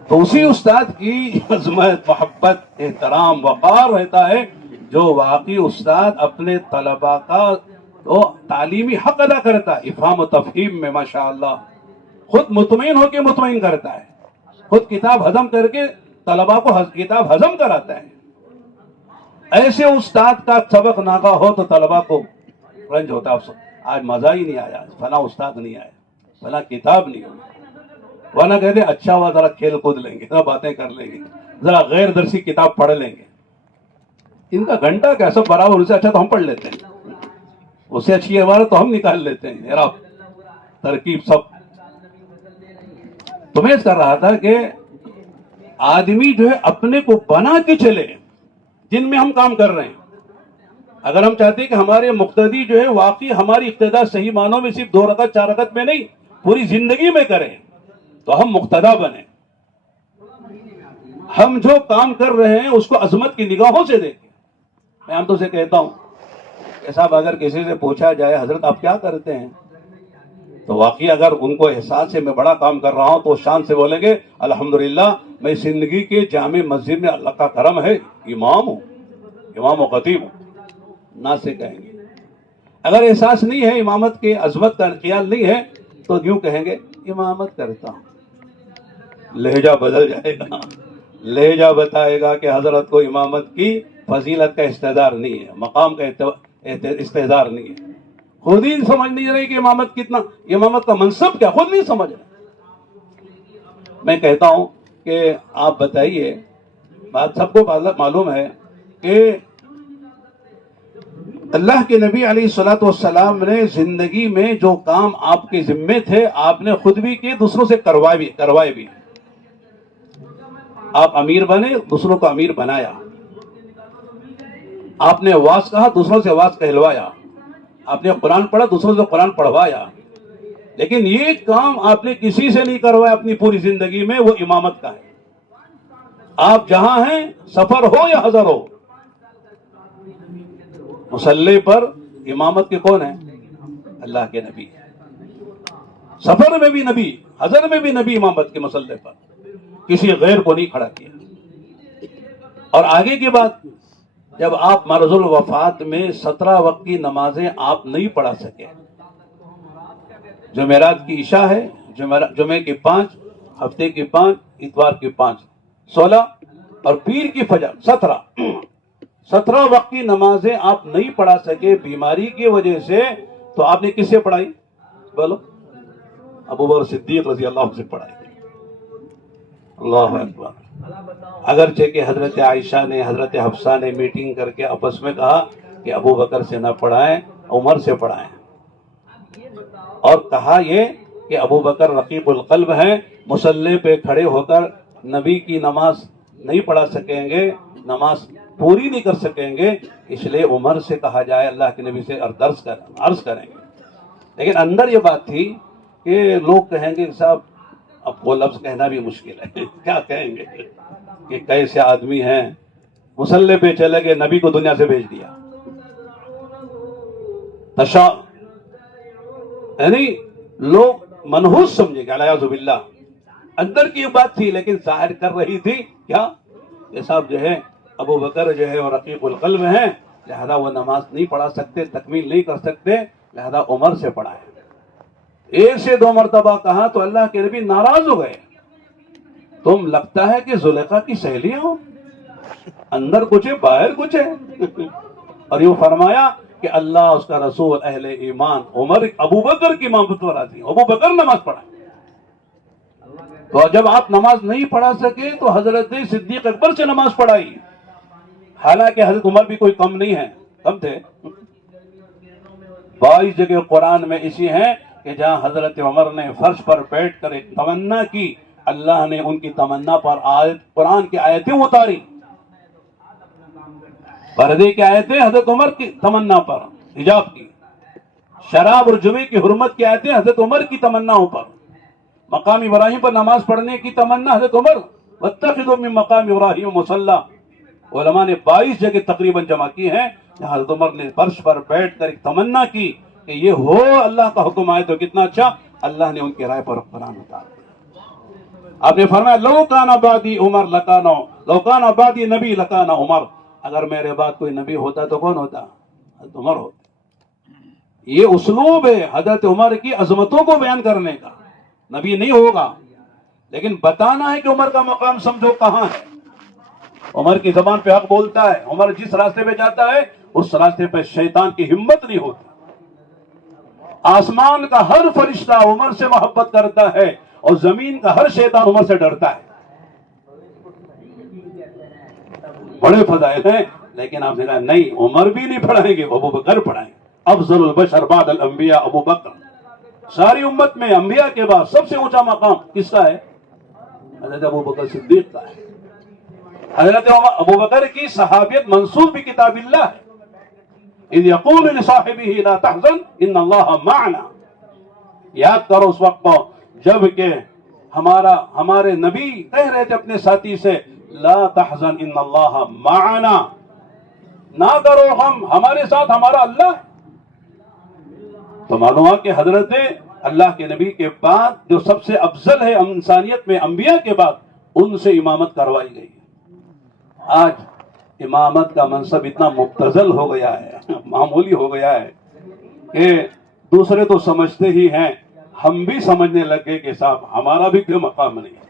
تو اسی استاد کی عظمت، محبت، احترام، وقار رہتا ہے جو واقعی استاد اپنے طلباء کا وہ تعلیمی حق ادا کرتا ہے، افہام و تفہیم میں ماشاءاللہ خود مطمئن ہو کے مطمئن کرتا ہے، خود کتاب ہضم کر کے طلباء کو کتاب ہضم کراتا ہے۔ ایسے استاد کا سبق ناکا ہو تو طلباء کو رنج ہوتا ہے، آج مزہ ہی نہیں آیا، فلاں استاد نہیں آیا، فلاں کتاب نہیں ہوئی، ورنہ کہتے اچھا ہوا ذرا کھیل کود لیں گے، ذرا باتیں کر لیں گے، ذرا غیر درسی کتاب پڑھ لیں گے۔ ان کا گھنٹہ کیا، سب برابر، اس سے اچھا تو ہم پڑھ لیتے ہیں، اس سے اچھی عبارت تو ہم نکال لیتے ہیں، اعراب، ترکیب، سب۔ تو میں کر رہا تھا کہ آدمی جو ہے اپنے کو بنا کے چلے جن میں ہم کام کر رہے ہیں۔ اگر ہم چاہتے ہیں کہ ہمارے مقتدی جو ہے واقعی ہماری اقتداء صحیح معنوں میں صرف 2 رکعت 4 رکعت میں نہیں پوری زندگی میں کریں تو ہم مقتدا بنیں، ہم جو کام کر رہے ہیں اس کو عظمت کی نگاہوں سے دیکھیں۔ میں ہم تو سے کہتا ہوں کہ صاحب اگر کسی سے پوچھا جائے حضرت آپ کیا کرتے ہیں، تو واقعی اگر ان کو احساس ہے میں بڑا کام کر رہا ہوں تو شان سے بولیں گے الحمدللہ میں زندگی کے جامع مسجد میں اللہ کا کرم ہے امام ہوں، امام و خطیب ہوں، نہ سے کہیں گے۔ اگر احساس نہیں ہے امامت کے عظمت کا خیال نہیں ہے تو یوں کہیں گے امامت کرتا ہوں۔ لہجہ بدل جائے گا، لہجہ بتائے گا کہ حضرت کو امامت کی فضیلت کا استحضار نہیں ہے، مقام کا استحضار نہیں ہے، خود ہی سمجھ نہیں رہے کہ امامت کتنا، امامت کا منصب کیا خود نہیں سمجھ رہے۔ میں کہتا ہوں کہ آپ بتائیے، بات سب کو معلوم ہے کہ اللہ کے نبی علیہ الصلوۃ والسلام نے زندگی میں جو کام آپ کے ذمے تھے آپ نے خود بھی کیے، دوسروں سے کروائے بھی۔ آپ امیر بنے، دوسروں کو امیر بنایا، آپ نے واعظ کہا، دوسروں سے واعظ کہلوایا، آپ نے قرآن پڑھا، دوسروں سے قرآن پڑھوایا، لیکن یہ کام آپ نے کسی سے نہیں کروایا اپنی پوری زندگی میں، وہ امامت کا ہے۔ آپ جہاں ہیں، سفر ہو یا حضر ہو، مصلی پر امامت کے کون ہیں؟ اللہ کے نبی۔ سفر میں بھی نبی، حضر میں بھی نبی، امامت کے مصلی پر کسی غیر کو نہیں کھڑا کیا۔ اور آگے کی بات، جب آپ مرض الوفات میں 17 وقت کی نمازیں آپ نہیں پڑھا سکے، جمعرات کی عشاء ہے، جمعے کی 5، ہفتے کی 5، اتوار کی 5، 16 اور پیر کی فجر 17 وقت کی نمازیں آپ نہیں پڑھا سکے بیماری کی وجہ سے، تو آپ نے کس سے پڑھائی؟ بولو، ابو بکر صدیق رضی اللہ عنہ سے پڑھائی۔ اللہ اکبر۔ اگرچہ کہ حضرت عائشہ نے، حضرت حفصہ نے میٹنگ کر کے آپس میں کہا کہ ابو بکر سے نہ پڑھائیں، عمر سے پڑھائیں، اور کہا یہ کہ ابو بکر رقیق القلب ہیں، مصلی پہ کھڑے ہو کر نبی کی نماز نہیں پڑھا سکیں گے، نماز پوری نہیں کر سکیں گے، اس لیے عمر سے کہا جائے، اللہ کے نبی سے عرض کریں گے۔ لیکن اندر یہ بات تھی کہ لوگ کہیں گے صاحب اب وہ لفظ کہنا بھی مشکل ہے، کیا کہیں گے کہ کیسے آدمی ہیں، مصلی پہ چلے گئے، نبی کو دنیا سے بھیج دیا، یعنی لوگ منحوس سمجھے گا، الیاذ باللہ۔ اندر کی بات تھی لیکن ظاہر کر رہی تھی کیا کہ صاحب جو ہے ابو بکر جو ہے وہ رقیق القلب ہیں، لہذا وہ نماز نہیں پڑھا سکتے، تکمیل نہیں کر سکتے، لہذا عمر سے پڑھائے۔ 1 سے 2 مرتبہ کہا تو اللہ کے نبی ناراض ہو گئے، تم لگتا ہے کہ زلیخا کی سہیلیاں ہو، اندر کچھ ہے باہر کچھ ہے۔ اور یوں فرمایا کہ اللہ، اس کا رسول، اہل ایمان، عمر، ابو بکر کی امامت پر راضی، ابو بکر نماز پڑھائے۔ تو جب آپ نماز نہیں پڑھا سکے تو حضرت صدیق اکبر سے نماز پڑھائی، حالانکہ حضرت عمر بھی کوئی کم نہیں ہے، کم تھے۔ 22 جگہ قرآن میں ایسی ہیں کہ جہاں حضرت عمر نے فرش پر بیٹھ کر ایک تمنا کی، اللہ نے ان کی تمنا پر قرآن کی آیتیں اتاری، پردے کی آیتیں حضرت عمر کی تمنا پر، حجاب کی، شراب اور جمعے کی حرمت کی آیتیں حضرت عمر کی تمناؤں پر، مقام ابراہیم پر نماز پڑھنے کی تمنا حضرت عمر، واتخذوا من مقام ابراہیم مصلی۔ علماء نے 22 جگہ تقریباً جمع کی ہیں جہاں حضرت عمر نے فرش پر بیٹھ کر ایک تمنا کی کہ یہ ہو، اللہ کا حکم آئے تو کتنا اچھا، اللہ نے ان کی رائے پر قرآن اتار دیا۔ آپ نے فرمایا لو کان بعدی عمر لکانا، لو کان بعدی نبی لکانا عمر، اگر میرے بعد کوئی نبی ہوتا تو کون ہوتا؟ حضرت عمر ہوتا۔ یہ اسلوب ہے حضرت عمر کی عظمتوں کو بیان کرنے کا۔ نبی نہیں ہوگا لیکن بتانا ہے کہ عمر کا مقام سمجھو کہاں ہے۔ عمر کی زبان پہ حق بولتا ہے، عمر جس راستے پہ جاتا ہے اس راستے پہ شیطان کی ہمت نہیں ہوتی۔ آسمان کا ہر فرشتہ عمر سے محبت کرتا ہے اور زمین کا ہر شیطان عمر سے ڈرتا ہے۔ بڑے فضائل ہیں، لیکن آپ نے کہا نہیں عمر بھی نہیں پڑھائیں گے، ابو بکر پڑھائیں گے۔ افضل البشر بعد الانبیاء ابو بکر، ساری امت میں انبیاء کے بعد سب سے اونچا مقام کس کا ہے؟ حضرت ابو بکر صدیق کا ہے۔ حضرت ابو بکر کی صحابیت منسوب بھی کتاب اللہ ہے۔ اذ یقول لصاحبہ لا تحزن ان اللہ معنا، یاد کرو اس وقت کو جب کہ ہمارے نبی کہہ رہے تھے اپنے ساتھی سے لا تحزن ان اللہ معنا، نہ کرو غم، ہمارے ساتھ ہمارا اللہ ہے۔ تو معلوم ہوا کہ حضرت اللہ کے نبی کے بعد جو سب سے افضل ہے انسانیت میں انبیاء کے بعد، ان سے امامت کروائی گئی ہے۔ آج امامت کا منصب اتنا مبتذل ہو گیا ہے، معمولی ہو گیا ہے کہ دوسرے تو سمجھتے ہی ہیں، ہم بھی سمجھنے لگے کہ صاحب ہمارا بھی کوئی مقام نہیں ہے۔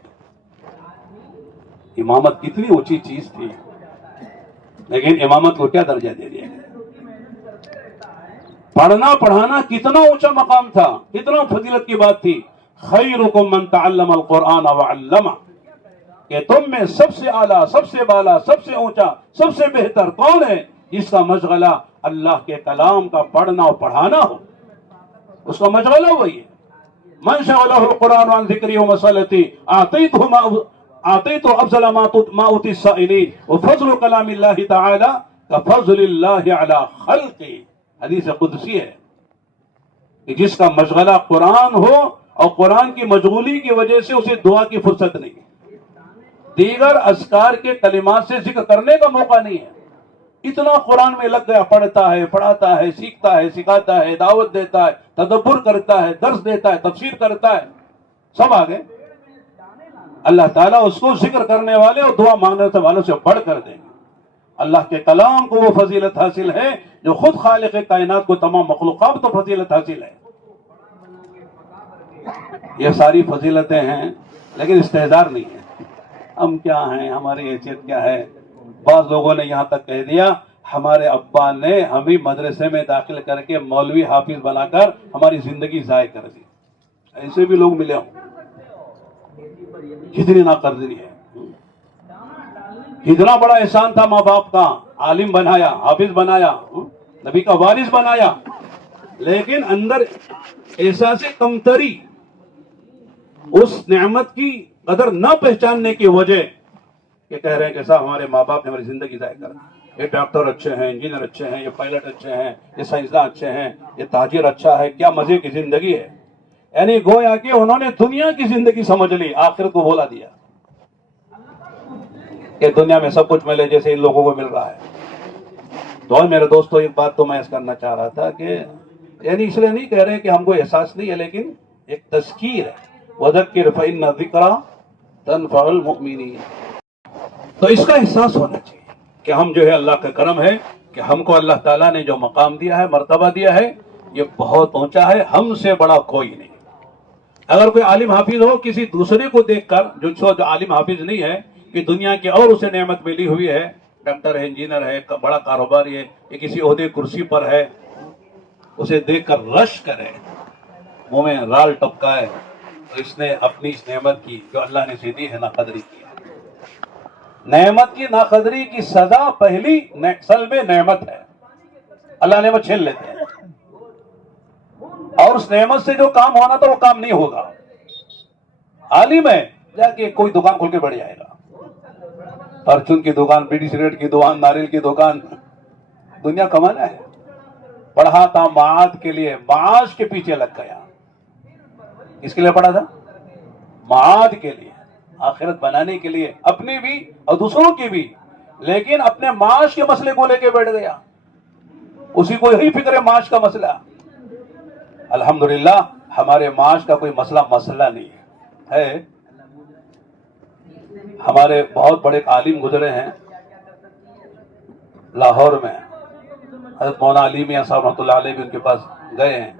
امامت کتنی اونچی چیز تھی، لیکن امامت کو کیا درجہ دے دیا گیا۔ پڑھنا پڑھانا کتنا اونچا مقام تھا، کتنا فضیلت کی بات تھی۔ خیرکم من تعلم القرآن وعلمہ، کہ تم میں سب سے اعلیٰ، سب سے بالا، سب سے اونچا، سب سے بہتر کون ہے؟ جس کا مشغلہ اللہ کے کلام کا پڑھنا اور پڑھانا ہو، اس کا مشغلہ وہی ہے۔ من شغلہ القرآن عن ذکری و مسئلتی اعطیتہ افضل ما اوتی السائلین، وفضل کلام اللہ تعالی کفضل اللہ علی خلقہ، حدیث قدسی ہے کہ جس کا مشغلہ قرآن ہو اور قرآن کی مشغولی کی وجہ سے اسے دعا کی فرصت نہیں، دیگر اذکار کے کلمات سے ذکر کرنے کا موقع نہیں ہے، اتنا قرآن میں لگ گیا، پڑھتا ہے، پڑھاتا ہے، سیکھتا ہے، سکھاتا ہے، دعوت دیتا ہے، تدبر کرتا ہے، درس دیتا ہے، تفسیر کرتا ہے، سب آگے۔ اللہ تعالیٰ اس کو ذکر کرنے والے اور دعا مانگنے والوں سے بڑھ کر دیں گے۔ اللہ کے کلام کو وہ فضیلت حاصل ہے جو خود خالق کائنات کو تمام مخلوقات کو فضیلت حاصل ہے۔ یہ ساری فضیلتیں ہیں لیکن استحضار نہیں ہے۔ ہم کیا ہیں، ہماری حیثیت کیا ہے؟ بعض لوگوں نے یہاں تک کہہ دیا ہمارے ابا نے ہمیں مدرسے میں داخل کر کے مولوی حافظ بنا کر ہماری زندگی ضائع کر دی۔ ایسے بھی لوگ ملے ہوں، کتنی ناقدری ہے۔ کتنا بڑا احسان تھا ماں باپ کا، عالم بنایا، حافظ بنایا، نبی کا وارث بنایا، لیکن اندر احساس کمتری، اس نعمت کی قدر نہ پہچاننے کی وجہ کہ کہہ رہے ہیں کہ صاحب ہمارے ماں باپ نے ہماری زندگی ضائع کر دی۔ یہ ڈاکٹر اچھے ہیں، انجینئر اچھے ہیں، یہ پائلٹ اچھے ہیں، یہ سائنسداں اچھے ہیں، یہ تاجر اچھا ہے، کیا مزے کی زندگی ہے۔ یعنی گویا کہ انہوں نے دنیا کی زندگی سمجھ لی، آخرت کو بھولا دیا کہ دنیا میں سب کچھ ملے جیسے ان لوگوں کو مل رہا ہے۔ تو اور میرے دوستو ایک بات تو میں اس کرنا چاہ رہا تھا کہ یعنی اس لیے نہیں کہہ رہے کہ ہم کو احساس نہیں ہے، لیکن ایک تذکیر ہے، وَذَكِّرْ فَإِنَّ الذِّكْرَىٰ تَنفَعُ الْمُؤْمِنِينَ۔ تو اس کا احساس ہونا چاہیے کہ ہم جو ہے اللہ کا کرم ہے کہ ہم کو اللہ تعالیٰ نے جو مقام دیا ہے، مرتبہ دیا ہے، یہ بہت اونچا ہے، ہم سے بڑا کوئی نہیں۔ اگر کوئی عالم حافظ ہو کسی دوسرے کو دیکھ کر جو عالم حافظ نہیں ہے کہ دنیا کی اور اسے نعمت ملی ہوئی ہے، ڈاکٹر ہے، انجینئر ہے، بڑا کاروباری ہے، یا کسی عہدے کرسی پر ہے، اسے دیکھ کر رش کرے، منہ میں رال ٹپکائے، تو اس نے اپنی اس نعمت کی جو اللہ نے اسے دی ہے ناقدری کی ہے۔ نعمت کی ناقدری کی سزا پہلی سلب نعمت ہے، اللہ نعمت چھین لیتے ہیں، اور اس نعمت سے جو کام ہونا تھا وہ کام نہیں ہوگا۔ عالم ہے جا کے کوئی دکان کھول کے بیٹھ جائے گا، پرچون کی دکان، بیڑی سگریٹ کی دکان، ناریل کی دکان، دنیا کمانا ہے۔ پڑھا تھا معاد کے لیے، معاش کے پیچھے لگ گیا۔ کس کے لیے پڑھا تھا؟ معاد کے لیے، آخرت بنانے کے لیے، اپنی بھی اور دوسروں کی بھی، لیکن اپنے معاش کے مسئلے کو لے کے بیٹھ گیا، اسی کو یہی فکر ہے معاش کا مسئلہ۔ الحمدللہ ہمارے معاش کا کوئی مسئلہ نہیں ہے، ہمارے بہت بڑے عالم گزرے ہیں لاہور میں، حضرت مولانا علی میاں صاحب رحمۃ اللہ علیہ بھی ان کے پاس گئے ہیں،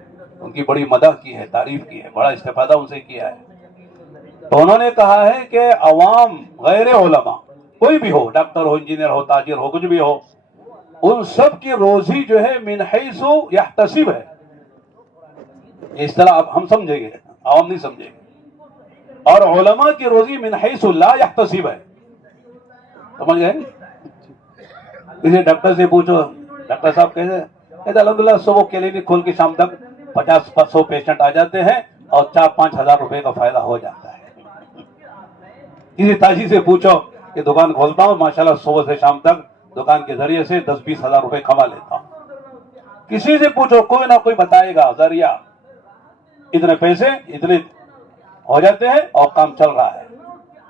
ان کی بڑی مدح کی ہے، تعریف کی ہے، بڑا استفادہ ان سے کیا ہے۔ تو انہوں نے کہا ہے کہ عوام غیر علماء کوئی بھی ہو، ڈاکٹر ہو، انجینئر ہو، تاجر ہو، کچھ بھی ہو، ان سب کی روزی جو ہے من حیث یحتسب ہے۔ اس طرح اب ہم سمجھیں گے، عوام نہیں سمجھیں گے۔ اور علماء کی روزی من حیث لا یحتسب ہے، سمجھ گئے؟ کسی ڈاکٹر سے پوچھو، ڈاکٹر صاحب کہتے الحمدللہ صبح کلینک کھول کے شام تک 50-100 پیشنٹ آ جاتے ہیں اور 4-5 ہزار روپے کا فائدہ ہو جاتا ہے۔ کسی تاجر سے پوچھو کہ دکان کھولتا ہوں ماشاءاللہ صبح سے شام تک دکان کے ذریعے سے 10-20 ہزار روپے کما لیتا ہوں۔ کسی سے پوچھو کوئی نہ کوئی بتائے گا ذریعہ، اتنے پیسے اتنے ہو جاتے ہیں اور کام چل رہا ہے۔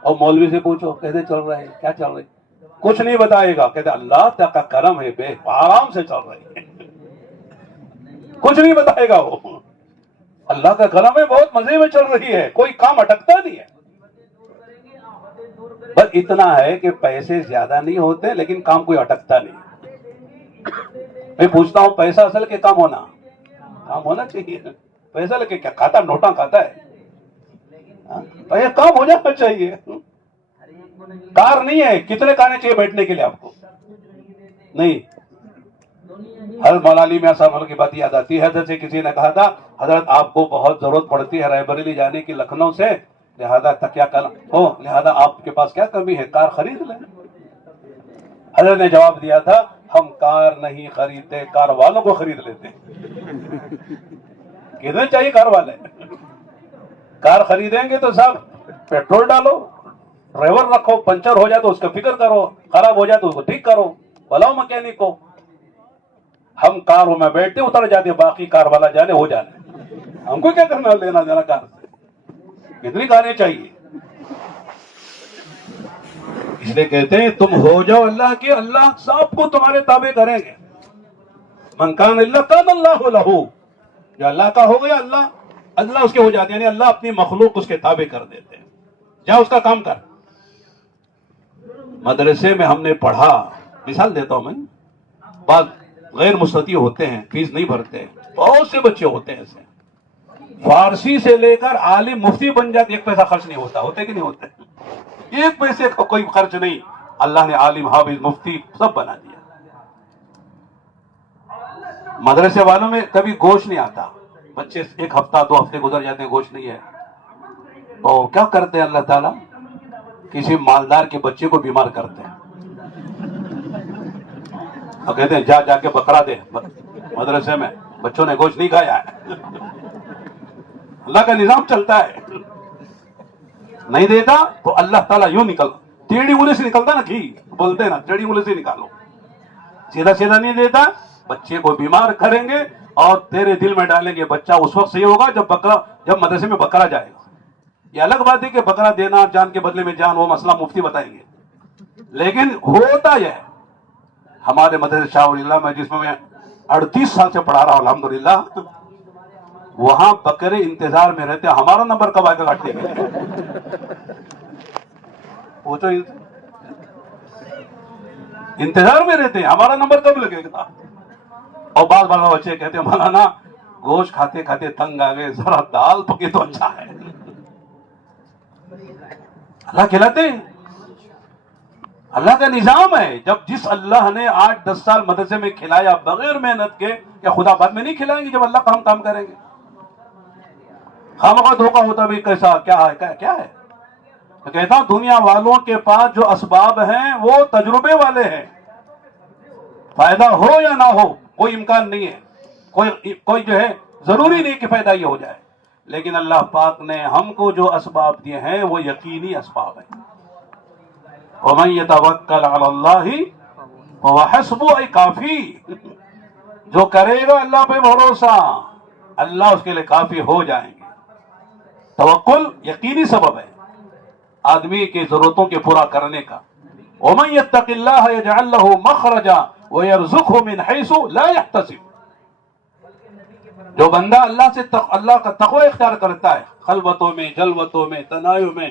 اور مولوی سے پوچھو کیسے چل رہا ہے، کیا چل رہا ہے، کچھ نہیں بتائے گا، کہتے اللہ تعالیٰ کا کرم ہے، بے آرام سے چل رہی ہے، کچھ نہیں بتائے گا وہ، اللہ کا کرم ہے، بہت مزے میں چل رہی ہے، کوئی کام اٹکتا نہیں ہے۔ بس اتنا ہے کہ پیسے زیادہ نہیں ہوتے لیکن کام کوئی اٹکتا نہیں۔ میں پوچھتا ہوں پیسہ اصل کے کام ہونا چاہیے، پیسہ لے کے کیا کھاتا، نوٹاں کھاتا ہے، یہ کام ہو جانا چاہیے۔ کار نہیں ہے، کتنے کانے چاہیے بیٹھنے کے لیے آپ کو؟ نہیں۔ حضرت مولانا علی میاں صاحب کی بات یاد آتی ہے، حضرت سے کسی نے کہا تھا حضرت آپ کو بہت ضرورت پڑتی ہے رائے بریلی جانے کی لکھنؤ سے، لہذا کیا ہو، لہذا آپ کے پاس کیا کمی ہے، کار خرید لیں۔ حضرت نے جواب دیا تھا ہم کار نہیں خریدتے، کار والوں کو خرید لیتے۔ کتنے چاہیے کار والے؟ کار خریدیں گے تو صاحب پیٹرول ڈالو، ڈرائیور رکھو، پنچر ہو جائے تو اس کا فکر کرو، خراب ہو جائے تو اس کو ٹھیک کرو، بلاؤ مکینک کو۔ ہم کاروں میں بیٹھتے اتر جاتے، باقی کار والا جانے ہو جانے، ہم کو کیا کرنا لینا دینا کار سے؟ کتنی کاریں چاہیے؟ اس لیے کہتے ہیں تم ہو جاؤ اللہ کے، اللہ سب کو تمہارے تابع کریں گے۔ من کان اللہ کان اللہ لہو، جو اللہ کا ہو گیا اللہ اس کے ہو جاتے ہیں، یعنی اللہ اپنی مخلوق اس کے تابع کر دیتے ہیں، جا اس کا کام کر۔ مدرسے میں ہم نے پڑھا، مثال دیتا ہوں میں، بعض غیر مستطیع ہوتے ہیں، فیس نہیں بھرتے، بہت سے بچے ہوتے ہیں ایسے، فارسی سے لے کر عالم مفتی بن جاتے، ایک پیسہ خرچ نہیں ہوتا، ہوتے کہ نہیں ہوتے؟ ایک پیسے کا کوئی خرچ نہیں، اللہ نے عالم حافظ مفتی سب بنا دیا۔ مدرسے والوں میں کبھی گوشت نہیں آتا، بچے 1 ہفتہ 2 ہفتے گزر جاتے ہیں، گوشت نہیں ہے، تو کیا کرتے ہیں اللہ تعالیٰ؟ کسی مالدار کے بچے کو بیمار کرتے ہیں اور کہتے ہیں جا کے بکرا دے، مدرسے میں بچوں نے گوشت نہیں کھایا ہے۔ اللہ کا نظام چلتا ہے، نہیں دیتا تو اللہ تعالیٰ یوں ٹیڑھی انگلی سے نکلتا نا گھی، بولتے ہیں نا ٹیڑھی انگلی سے نکالو، سیدھا سیدھا نہیں دیتا، بچے کو بیمار کریں گے اور تیرے دل میں ڈالیں گے بچہ اس وقت صحیح ہوگا جب مدرسے میں بکرا جائے گا۔ یہ الگ بات ہے کہ بکرا دینا جان کے بدلے میں جان، وہ مسئلہ مفتی بتائیں گے، لیکن ہوتا یہ ہے۔ ہمارے مدرسے شاہ ولی اللہ میں جس میں 38 سال سے پڑھا رہا ہوں الحمدللہ، وہاں بکرے انتظار میں رہتے ہمارا نمبر کب آئے گا کاٹنے کے لیے، پوچھو، انتظار میں رہتے ہیں ہمارا نمبر کب لگے گا۔ اور بعض بچے کہتے ہیں مولانا گوشت کھاتے کھاتے تنگ آ گئے، ذرا دال پکے تو اچھا ہے۔ اللہ کھلاتے ہیں، اللہ کا نظام ہے۔ جب جس اللہ نے 8-10 سال مدرسے میں کھلایا بغیر محنت کے، کیا خدا بعد میں نہیں کھلائیں گے جب اللہ کا ہم کام کریں گے؟ خامخواہ دھوکہ ہوتا بھی کیسا کیا ہے؟ تو کہتا ہوں دنیا والوں کے پاس جو اسباب ہیں وہ تجربے والے ہیں، فائدہ ہو یا نہ ہو کوئی امکان نہیں ہے، کوئی جو ہے ضروری نہیں کہ فائدہ یہ ہو جائے، لیکن اللہ پاک نے ہم کو جو اسباب دیے ہیں وہ یقینی اسباب ہیں۔ وَمَن يَتَوَكَّلْ عَلَى اللَّهِ فَهُوَ حَسْبُهُ، کافی جو کرے گا اللہ پہ بھروسہ، اللہ اس کے لیے کافی ہو جائیں گے۔ توکل یقینی سبب ہے آدمی کی ضرورتوں کے پورا کرنے کا۔ وَمَن يَتَّقِ اللَّهَ يَجْعَل لَّهُ مَخْرَجًا وَيَرْزُقْهُ مِنْ حَيْثُ لَا يَحْتَسِبُ، جو بندہ اللہ کا تقوی اختیار کرتا ہے، خلوتوں میں، جلوتوں میں، تنہائیوں میں،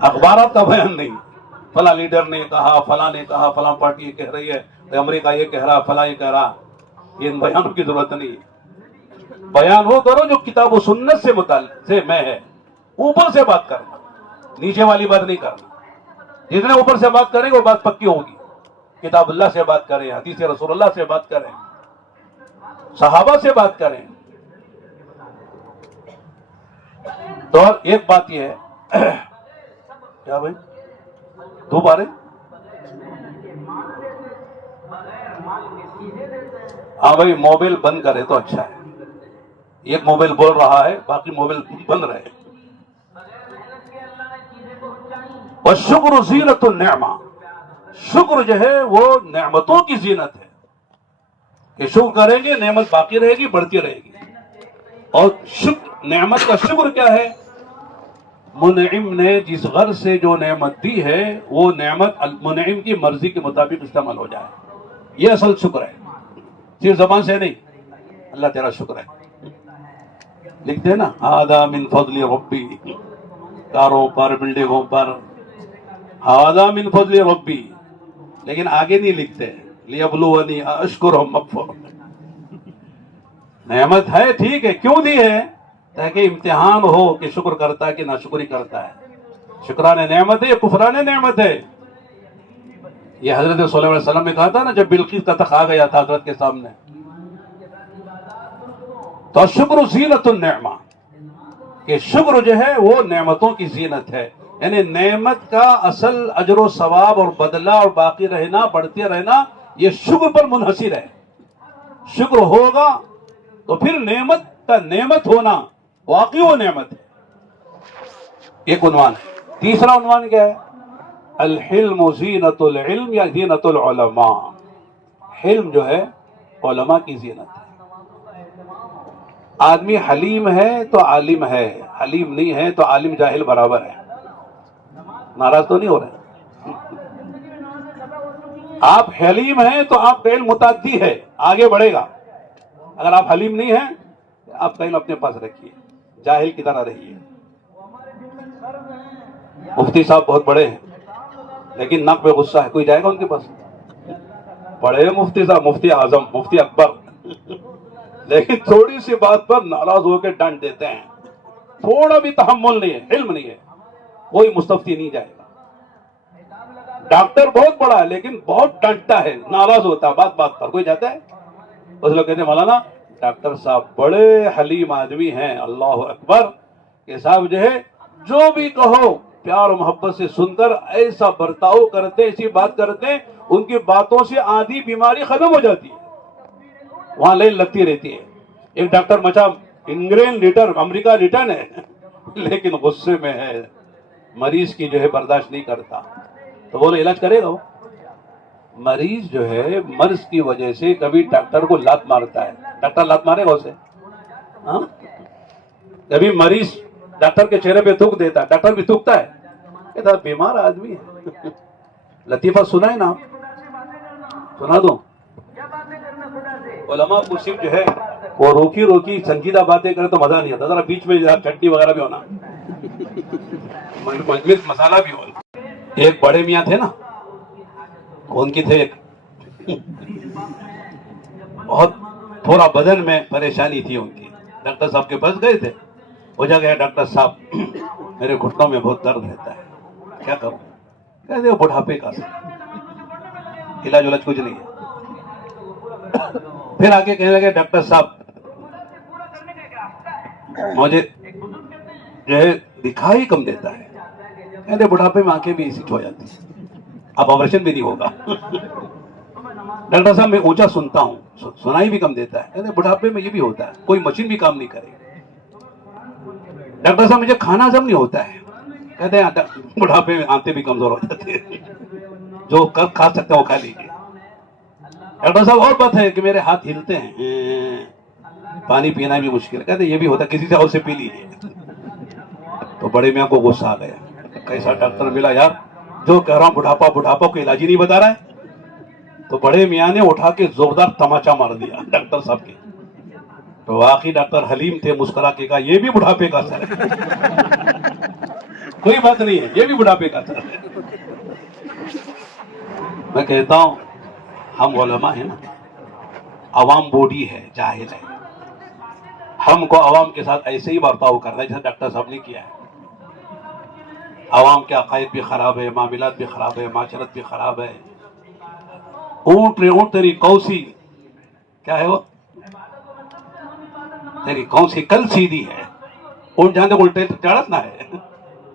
اخبارات کا بیان نہیں، فلاں لیڈر نے کہا، فلاں نے کہا، فلاں پارٹی یہ کہہ رہی ہے، امریکہ یہ کہہ رہا، فلاں یہ کہہ رہا. یہ ان بیانوں کی ضرورت نہیں ہے. بیان وہ کرو جو کتاب و سنت سے متعلق سے میں ہے. اوپر سے بات کرنا، نیچے والی بات نہیں کرنا. جتنے اوپر سے بات کریں گے وہ بات پکی ہوگی. کتاب اللہ سے بات کریں، حدیث رسول اللہ سے بات کریں، صحابہ سے بات کریں. تو ایک بات یہ ہے کیا بھائی دھوپ آ رہے؟ ہاں بھائی موبائل بند کرے تو اچھا ہے. ایک موبائل بول رہا ہے، باقی موبائل بند رہے. والشکر زینت النعمہ، شکر جو ہے وہ نعمتوں کی زینت ہے کہ شکر کریں گے نعمت باقی رہے گی، بڑھتی رہے گی. اور شکر نعمت کا شکر کیا ہے؟ منعم نے جس غرض سے جو نعمت دی ہے وہ نعمت منعم کی مرضی کے مطابق استعمال ہو جائے. یہ اصل شکر ہے، صرف زبان سے نہیں. اللہ تیرا شکر ہے لکھتے ہیں نا، ھذا من فضل ربی، کاروں پر، بلڈنگوں پر، ھذا من فضل ربی، لیکن آگے نہیں لکھتے لیبلونی اشکر ام اکفر. نعمت ہے ٹھیک ہے، کیوں دی ہے؟ تاکہ امتحان ہو کہ شکر کرتا ہے کہ ناشکری کرتا ہے. شکران نعمت ہے، کفران نعمت ہے. یہ حضرت صلی اللہ علیہ وسلم نے کہا تھا نا جب بلقیس کا تخت آ گیا تھا حضرت کے سامنے، تو شکر زینت النعمہ، کہ شکر جو ہے وہ نعمتوں کی زینت ہے. یعنی نعمت کا اصل اجر و ثواب اور بدلہ اور باقی رہنا، بڑھتے رہنا، یہ شکر پر منحصر ہے. شکر ہوگا تو پھر نعمت کا نعمت ہونا واقعی وہ نعمت ہے. ایک عنوان ہے. تیسرا عنوان کیا ہے؟ الحلم زینت العلم یا زینت العلماء. حلم جو ہے علماء کی زینت ہے. آدمی حلیم ہے تو عالم ہے، حلیم نہیں ہے تو عالم جاہل برابر ہے. ناراض تو نہیں ہو رہے؟ آپ حلیم ہیں تو آپ کا علم متعدی ہے، آگے بڑھے گا. اگر آپ حلیم نہیں ہیں آپ کا علم اپنے پاس رکھیے، جاہل کی طرح رہیے. مفتی صاحب بہت بڑے ہیں لیکن نق پہ غصہ ہے، کوئی جائے گا ان کے پاس؟ بڑے مفتی صاحب، مفتی اعظم، مفتی اکبر، لیکن تھوڑی سی بات پر ناراض ہو کے ڈانٹ دیتے ہیں. تھوڑا بھی تحمل نہیں ہے، علم نہیں ہے، کوئی مستفتی نہیں جائے گا. ڈاکٹر بہت بڑا ہے لیکن بہت ڈانٹتا ہے، ناراض ہوتا ہے بات بات پر. کوئی جاتا ہے؟ اس لوگ کہتے ہیں مولانا ڈاکٹر صاحب بڑے حلیم آدمی ہیں، اللہ اکبر، کہ صاحب جو ہے جو بھی کہو پیار و محبت سے سن کر ایسا برتاؤ کرتے، ایسی بات کرتے، ان کی باتوں سے آدھی بیماری ختم ہو جاتی ہے. وہاں لائن لگتی رہتی ہے. ایک ڈاکٹر مچا انگلینڈ ریٹرن، امریکہ ریٹرن ہے لیکن غصے میں ہے، مریض کی جو ہے برداشت نہیں کرتا. تو بولے علاج کرے گا وہ؟ مریض جو ہے مرض کی وجہ سے کبھی ڈاکٹر کو لات مارتا ہے، ڈاکٹر لات مارے گا اسے؟ ہاں؟ کبھی مریض ڈاکٹر کے چہرے پہ تھوک دیتا ہے، ڈاکٹر بھی تھوکتا ہے، کہتا بیمار آدمی ہے. لطیفہ سنا ہے نا آپ؟ سنا دوں؟ علماء کو صرف جو ہے وہ روکی روکی سنجیدہ باتیں کرے تو مزہ نہیں آتا، ذرا بیچ میں چٹنی وغیرہ بھی ہونا، مجلس مسالہ بھی ہونا. ایک بڑے میاں تھے نا، ان کی تھے ایک بہت تھوڑا بدن میں پریشانی تھی ان کی. ڈاکٹر صاحب کے پاس گئے تھے، ہو جا گیا ڈاکٹر صاحب میرے گھٹنوں میں بہت درد رہتا ہے، کیا کروں؟ کہتے ہیں بڑھاپے کا علاج ولاج کچھ نہیں ہے. پھر آگے کہنے لگے ڈاکٹر صاحب مجھے جو ہے دکھائی کم دیتا ہے. کہتے بڑھاپے میں آنکھیں بھی ایسی ہو جاتی ہیں، اب آپریشن بھی نہیں ہوگا. ڈاکٹر صاحب میں اونچا سنتا ہوں، سنائی بھی کم دیتا ہے. کہتے بڑھاپے میں یہ بھی ہوتا ہے، کوئی مشین بھی کام نہیں کرے. ڈاکٹر صاحب مجھے کھانا ہضم نہیں ہوتا ہے. کہتے ہیں بڑھاپے میں آنتے بھی کمزور ہو جاتے ہیں، جو کھا سکتے ہیں وہ کھا لیجیے. ڈاکٹر صاحب اور بات ہے کہ میرے ہاتھ ہلتے ہیں، پانی پینا بھی مشکل ہے. کہتے یہ بھی ہوتا ہے، کسی سے اور سے پی لیجیے. تو بڑے میاں کو غصہ آ گیا، کیسا ڈاکٹر ملا یار، جو کہہ رہا ہوں بڑھاپا کو علاج ہی نہیں بتا رہا ہے. تو بڑے میاں نے اٹھا کے زوردار تماچا مار دیا ڈاکٹر صاحب کے. تو واقعی ڈاکٹر حلیم تھے، مسکرا کے کہا یہ بھی بڑھاپے کا اثر ہے. کوئی بات نہیں ہے، یہ بھی بڑھاپے کا اثر ہے۔ میں کہتا ہوں ہم علماء ہیں نا، عوام بوڈی ہے، جاہل ہے، ہم کو عوام کے ساتھ ایسے ہی برتاؤ کرنا ہے جیسے ڈاکٹر صاحب نے کیا ہے۔ عوام کے عقائد بھی خراب ہے، معاملات بھی خراب ہے، معاشرت بھی خراب ہے۔ اونٹ تیری کوسی، کیا ہے وہ، تیری کوسی کل سیدھی ہے، اونٹ جانے الٹے چڑھنا ہے،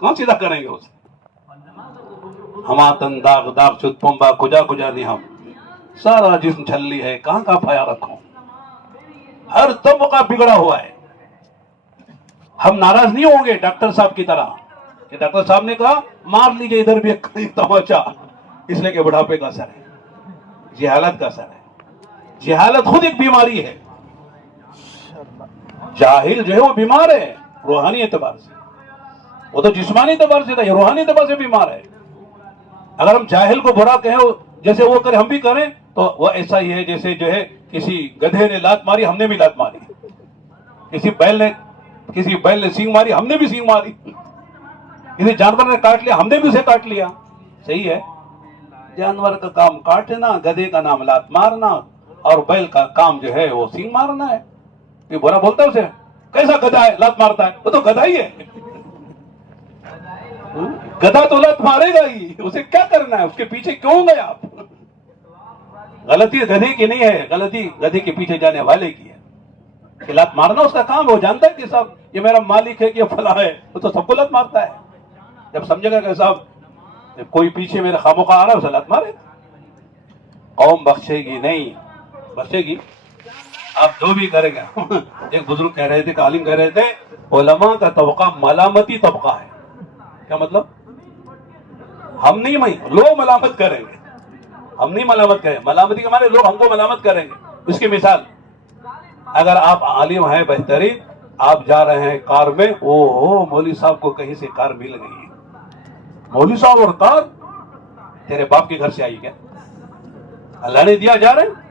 کون سیدھا کریں گے اسے؟ ہما تن داغ داغ شد پمبا کجا کجا نہیں، ہم سارا جسم چھلی ہے، کہاں کا پھایا رکھوں، ہر طبقہ بگڑا ہوا ہے۔ ہم ناراض نہیں ہوں گے ڈاکٹر صاحب کی طرح کہ ڈاکٹر صاحب نے کہا مار لیجئے ادھر بھی ایک تماچا، اس لیے کہ بڑھاپے کا اثر ہے، جہالت کا اثر ہے۔ جہالت خود ایک بیماری ہے۔ جاہل جو ہے وہ بیمار ہے روحانی اعتبار سے، وہ تو جسمانی اعتبار سے تھا، یہ روحانی اعتبار سے بیمار ہے۔ اگر ہم جاہل کو برا کہیں جیسے وہ کرے ہم بھی کریں تو وہ ایسا ہی ہے جیسے جو ہے کسی گدھے نے لات ماری ہم نے بھی لات ماری، کسی بیل نے سینگ ماری ہم نے بھی سینگ ماری، کسی جانور نے کاٹ لیا ہم نے بھی اسے کاٹ لیا۔ صحیح ہے، جانور کا کام کاٹنا، گدھے کا نام لات مارنا، اور بیل کا کام جو ہے وہ سینگ مارنا ہے۔ یہ برا بولتا ہے اسے، کیسا گدھا ہے لات مارتا ہے، وہ تو گدھا ہی ہے، گدھا تو لات مارے گا ہی، اسے کیا کرنا ہے، اس کے پیچھے کیوں گئے آپ؟ غلطی گدھے کی نہیں ہے، غلطی گدھے کے پیچھے جانے والے کی ہے کہ لات مارنا اس کا کام ہے، وہ جانتا ہے کہ صاحب یہ میرا مالک ہے کہ یہ فلاں ہے، وہ تو سب کو لات مارتا ہے۔ جب سمجھے گا کہ صاحب کوئی پیچھے میرے خاموخواہ آ رہا ہے اسے لات مارے، قوم بخشے گی نہیں، بخشے گی آپ جو بھی کریں گے۔ ایک بزرگ کہہ رہے تھے کہ عالم کہہ رہے تھے علماء کا طبقہ ملامتی طبقہ ہے۔ کیا مطلب؟ ہم نہیں، لوگ ملامت کریں گے، ہم نہیں ملامت کریں، ملامتی کے معنی لوگ ہم کو ملامت کریں گے۔ اس کی مثال، اگر آپ عالم ہیں بہترین، آپ جا رہے ہیں کار میں، اوہ مولوی صاحب کو کہیں سے کار مل گئی، مولوی صاحب اور کار تیرے باپ کے گھر سے آئی کیا؟ اللہ نے دیا، جا رہے ہیں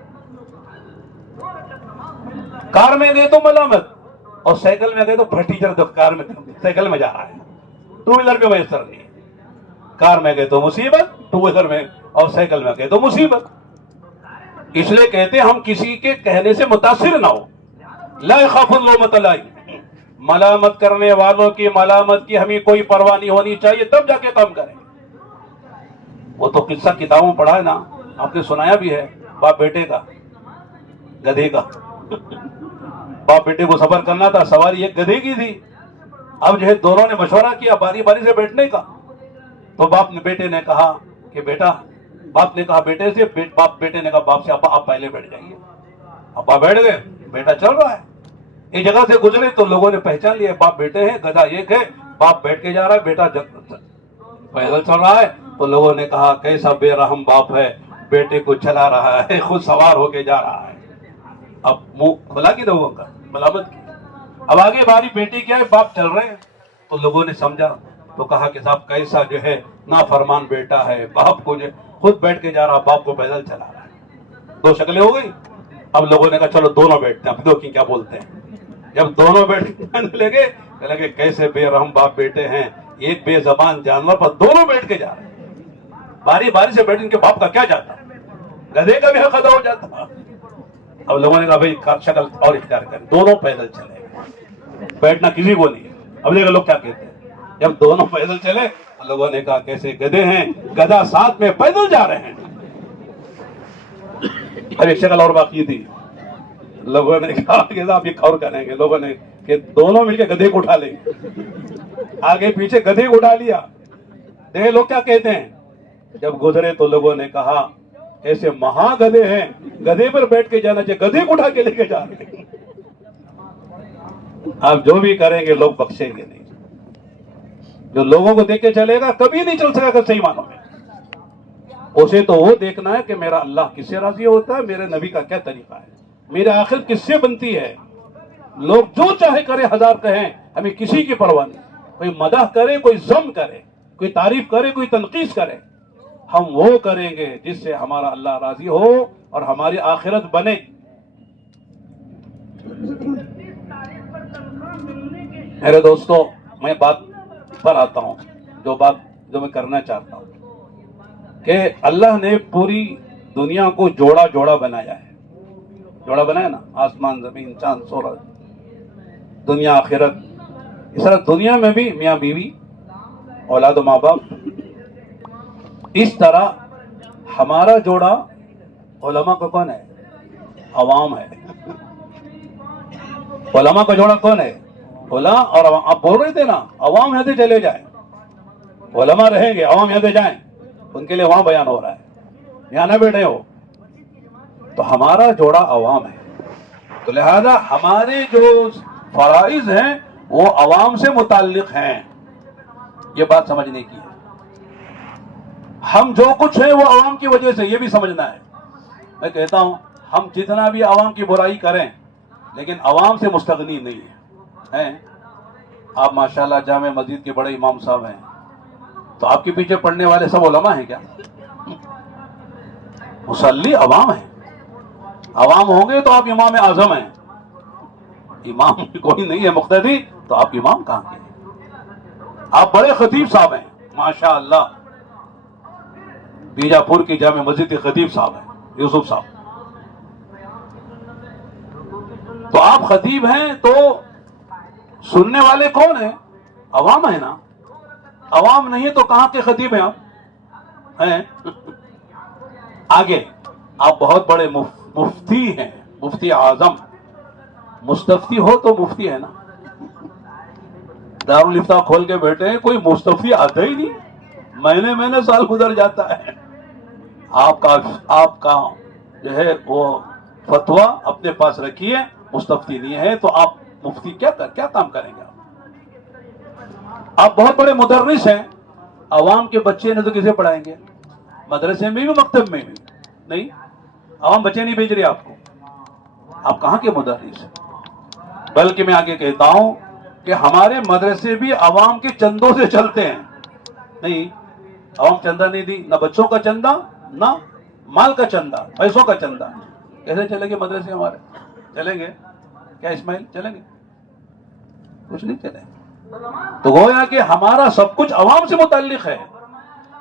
کار میں گئے تو ملامت، اور سائیکل میں گئے تو بھٹیچر، تو کار میں سائیکل میں جا رہا ہے، ٹو ویلر پہ میسر نہیں، کار میں گئے تو مصیبت، ٹو ویلر میں اور سائیکل میں گئے تو مصیبت۔ اس لیے کہتے ہیں ہم کسی کے کہنے سے متاثر نہ ہو، لا يخاف اللومۃ لائم، ملامت کرنے والوں کی ملامت کی ہمیں کوئی پرواہ نہیں ہونی چاہیے، تب جا کے کام کریں۔ وہ تو قصہ کتابوں پڑھا ہے نا، آپ نے سنایا بھی ہے، باپ بیٹے کا، گدھے کا۔ باپ بیٹے کو سفر کرنا تھا، سواری ایک گدھے کی تھی، اب جو ہے دونوں نے مشورہ کیا باری باری سے بیٹھنے کا، تو بیٹے نے کہا کہ بیٹا، باپ نے کہا بیٹے سے، بیٹے نے کہا باپ سے ابا آپ پہلے بیٹھ جائیے۔ ابا بیٹھ گئے، بیٹا چل رہا ہے، ایک جگہ سے گزرے تو لوگوں نے پہچان لیا باپ بیٹے ہیں، گدھا ایک ہے، باپ بیٹھ کے جا رہا ہے، بیٹا پیدل چل رہا ہے، تو لوگوں نے کہا کیسا بے رحم باپ ہے، بیٹے کو چلا رہا ہے، خود سوار ہو کے جا رہا ہے۔ اب منہ کھلا کی لوگوں کا، ملامت کی۔ اب آگے باری بیٹے کیا ہے، باپ چل رہے ہیں، تو لوگوں نے سمجھا تو کہا کہ صاحب کیسا جو ہے نافرمان بیٹا ہے، باپ کو جو خود بیٹھ کے جا رہا، باپ کو پیدل چلا رہا ہے۔ دو شکلیں ہو گئی۔ اب لوگوں نے کہا چلو دونوں بیٹھتے ہیں، اب دیکھیں کیا بولتے ہیں۔ جب دونوں بیٹھنے لگے کیسے بے رحم باپ بیٹے ہیں، ایک بے زبان جانور پر دونوں بیٹھ کے جا رہے ہیں۔ باری باری سے بیٹھ، ان کے باپ کا کیا جاتا، گدھے کا بھی حق ادا ہو جاتا۔ اب لوگوں نے کہا بھائی شکل اور اختیار کریں، دونوں پیدل چلے گئے، بیٹھنا کسی کو نہیں ہے۔ اب دیکھو لوگ کیا کہتے ہیں، جب دونوں پیدل چلے تو لوگوں نے کہا کیسے گدھے ہیں، گدھا ساتھ میں پیدل جا رہے ہیں۔ اب ایک شکل اور باقی تھی، لوگوں نے کہا کہ صاحب یہ اور کریں گے، لوگوں نے کہ دونوں مل کے گدھے کو اٹھا لیں گے، آگے پیچھے گدھے کو اٹھا لیا۔ دیکھے لوگ کیا کہتے ہیں، جب گزرے تو لوگوں نے کہا ایسے مہا گدھے ہیں، گدھے پر بیٹھ کے جانا چاہیے، گدھے کو اٹھا کے لے کے جا رہے ہیں۔ آپ جو بھی کریں گے لوگ بخشیں گے نہیں، جو لوگوں کو دیکھ کے چلے گا کبھی نہیں چل سکے گا صحیح معنوں میں۔ اسے تو وہ دیکھنا ہے کہ میرا اللہ کس سے راضی ہوتا ہے، میرے نبی کا کیا طریقہ ہے، میرے آخر کس سے بنتی ہے۔ لوگ جو چاہے کرے، ہزار کہیں، ہمیں کسی کی پرواہ نہیں، کوئی مدح کرے، کوئی ذم کرے، کوئی تعریف کرے، کوئی تنقید کرے، ہم وہ کریں گے جس سے ہمارا اللہ راضی ہو اور ہماری آخرت بنے۔ میرے دوستو، میں بات پر آتا ہوں، دو بات جو میں کرنا چاہتا ہوں کہ اللہ نے پوری دنیا کو جوڑا جوڑا بنایا ہے. جوڑا بنایا نا, آسمان زمین چاند سورج, دنیا آخرت. اس طرح دنیا میں بھی میاں بیوی, اولاد و ماں باپ. اس طرح ہمارا جوڑا علماء کا کون ہے؟ عوام ہے. علماء کا جوڑا کون ہے؟ علماء اور عوام. آپ بول رہے تھے نا عوام یہاں سے چلے جائیں, علماء رہیں گے, عوام یہاں سے جائیں, ان کے لیے وہاں بیان ہو رہا ہے, یہاں نہ بیٹھے ہو. تو ہمارا جوڑا عوام ہے, تو لہذا ہمارے جو فرائض ہیں وہ عوام سے متعلق ہیں. یہ بات سمجھنے کی ہے. ہم جو کچھ ہے وہ عوام کی وجہ سے, یہ بھی سمجھنا ہے. میں کہتا ہوں ہم جتنا بھی عوام کی برائی کریں لیکن عوام سے مستغنی نہیں ہے. آپ ماشاءاللہ جامع مسجد کے بڑے امام صاحب ہیں, تو آپ کے پیچھے پڑھنے والے سب علماء ہیں کیا؟ مصلی عوام ہیں. عوام ہوں گے تو آپ امام اعظم ہیں. امام کوئی نہیں ہے مقتدی, تو آپ امام کہاں کے ہیں؟ آپ بڑے خطیب صاحب ہیں ماشاءاللہ. بیجاپور کی جامع مسجد کے خطیب صاحب ہیں, یوسف صاحب. تو آپ خطیب ہیں تو سننے والے کون ہیں؟ عوام ہے نا. عوام نہیں تو کہاں کے خطیب ہیں آپ ہیں؟ آگے آپ بہت بڑے مفتی ہیں, مفتی اعظم. مستفتی ہو تو مفتی ہے نا. دارالفتہ کھول کے بیٹھے ہیں, کوئی مستفتی آتا ہی نہیں, مہینے سال گزر جاتا ہے. آپ کا جو ہے وہ فتویٰ اپنے پاس رکھیے, مستفتی نہیں ہے تو آپ مفتی کیا کام کریں گے؟ آپ بہت بڑے مدرس ہیں, عوام کے بچے نے تو کسے پڑھائیں گے؟ مدرسے میں بھی مکتب میں بھی نہیں. عوام بچے نہیں بھیج رہے آپ کو, آپ کہاں کے مدرس ہیں؟ بلکہ میں آگے کہتا ہوں کہ ہمارے مدرسے بھی عوام کے چندوں سے چلتے ہیں. نہیں, عوام چندہ نہیں دی, نہ بچوں کا چندہ نہ مال کا چندہ, پیسوں کا چندہ. کیسے چلیں گے مدرسے ہمارے؟ چلیں گے کیا اسماعیل؟ چلیں گے؟ کچھ نہیں چلیں گے. تو گویا کہ ہمارا سب کچھ عوام سے متعلق ہے.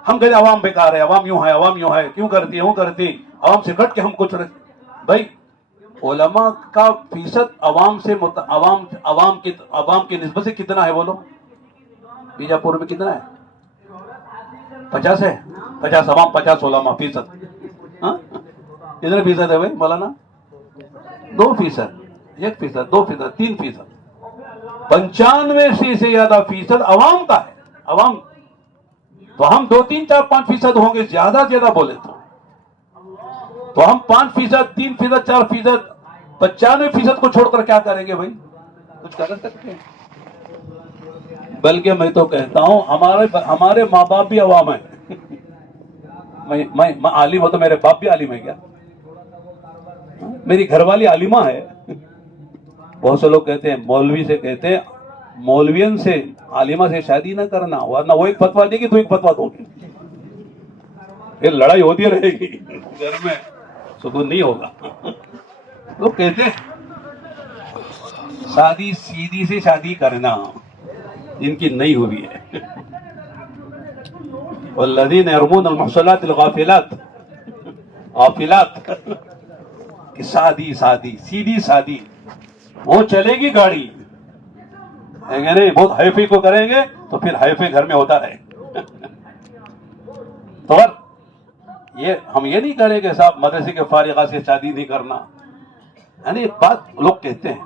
ہم کہتے عوام بیکار ہے, عوام یوں ہے, عوام یوں ہے, کیوں کرتی ہے وہ کرتی, عوام سے کٹ کے ہم کچھ بھائی علماء کا فیصد عوام سے عوام کی نسبت سے کتنا ہے بولو؟ بیجاپور میں کتنا ہے؟ 50 ہے. 50 عوام 50 علماء فیصد. کتنے فیصد ہے بھائی مولانا؟ 2%, 1%, 2%, 3%. 95 سے زیادہ فیصد عوام کا ہے. عوام تو ہم 2, 3, 4, 5% ہوں گے زیادہ بولے تو ہم 5%, 3%, 4%, 95% کو چھوڑ کر کیا کریں گے بھائی؟ کچھ کر سکتے ہیں؟ بلکہ میں تو کہتا ہوں ہمارے ماں باپ بھی عوام ہیں. میں عالم ہوں تو میرے باپ بھی عالم ہے کیا؟ میری گھر والی عالمہ ہے. بہت سے لوگ کہتے ہیں مولوی سے, کہتے ہیں مولوین سے عالمہ سے شادی نہ کرنا, ورنہ وہ ایک فتویٰ دے گی تو ایک فتویٰ دو گی, پھر لڑائی ہوتی رہے گی, گھر میں سکون نہیں ہوگا. لوگ کہتے ہیں شادی سیدھی سے شادی کرنا, جن کی نہیں ہوئی ہے. والذین یرمون المحصنات الغافلات, غافلات کہ سیدھی شادی, وہ چلے گی گاڑی, نہیں بہت ہیفی کو کریں گے تو پھر ہیفی گھر میں ہوتا رہے. تو ہم یہ نہیں کریں کہ صاحب مدرسے کے فارغہ سے شادی نہیں کرنا, یعنی ایک بات لوگ کہتے ہیں.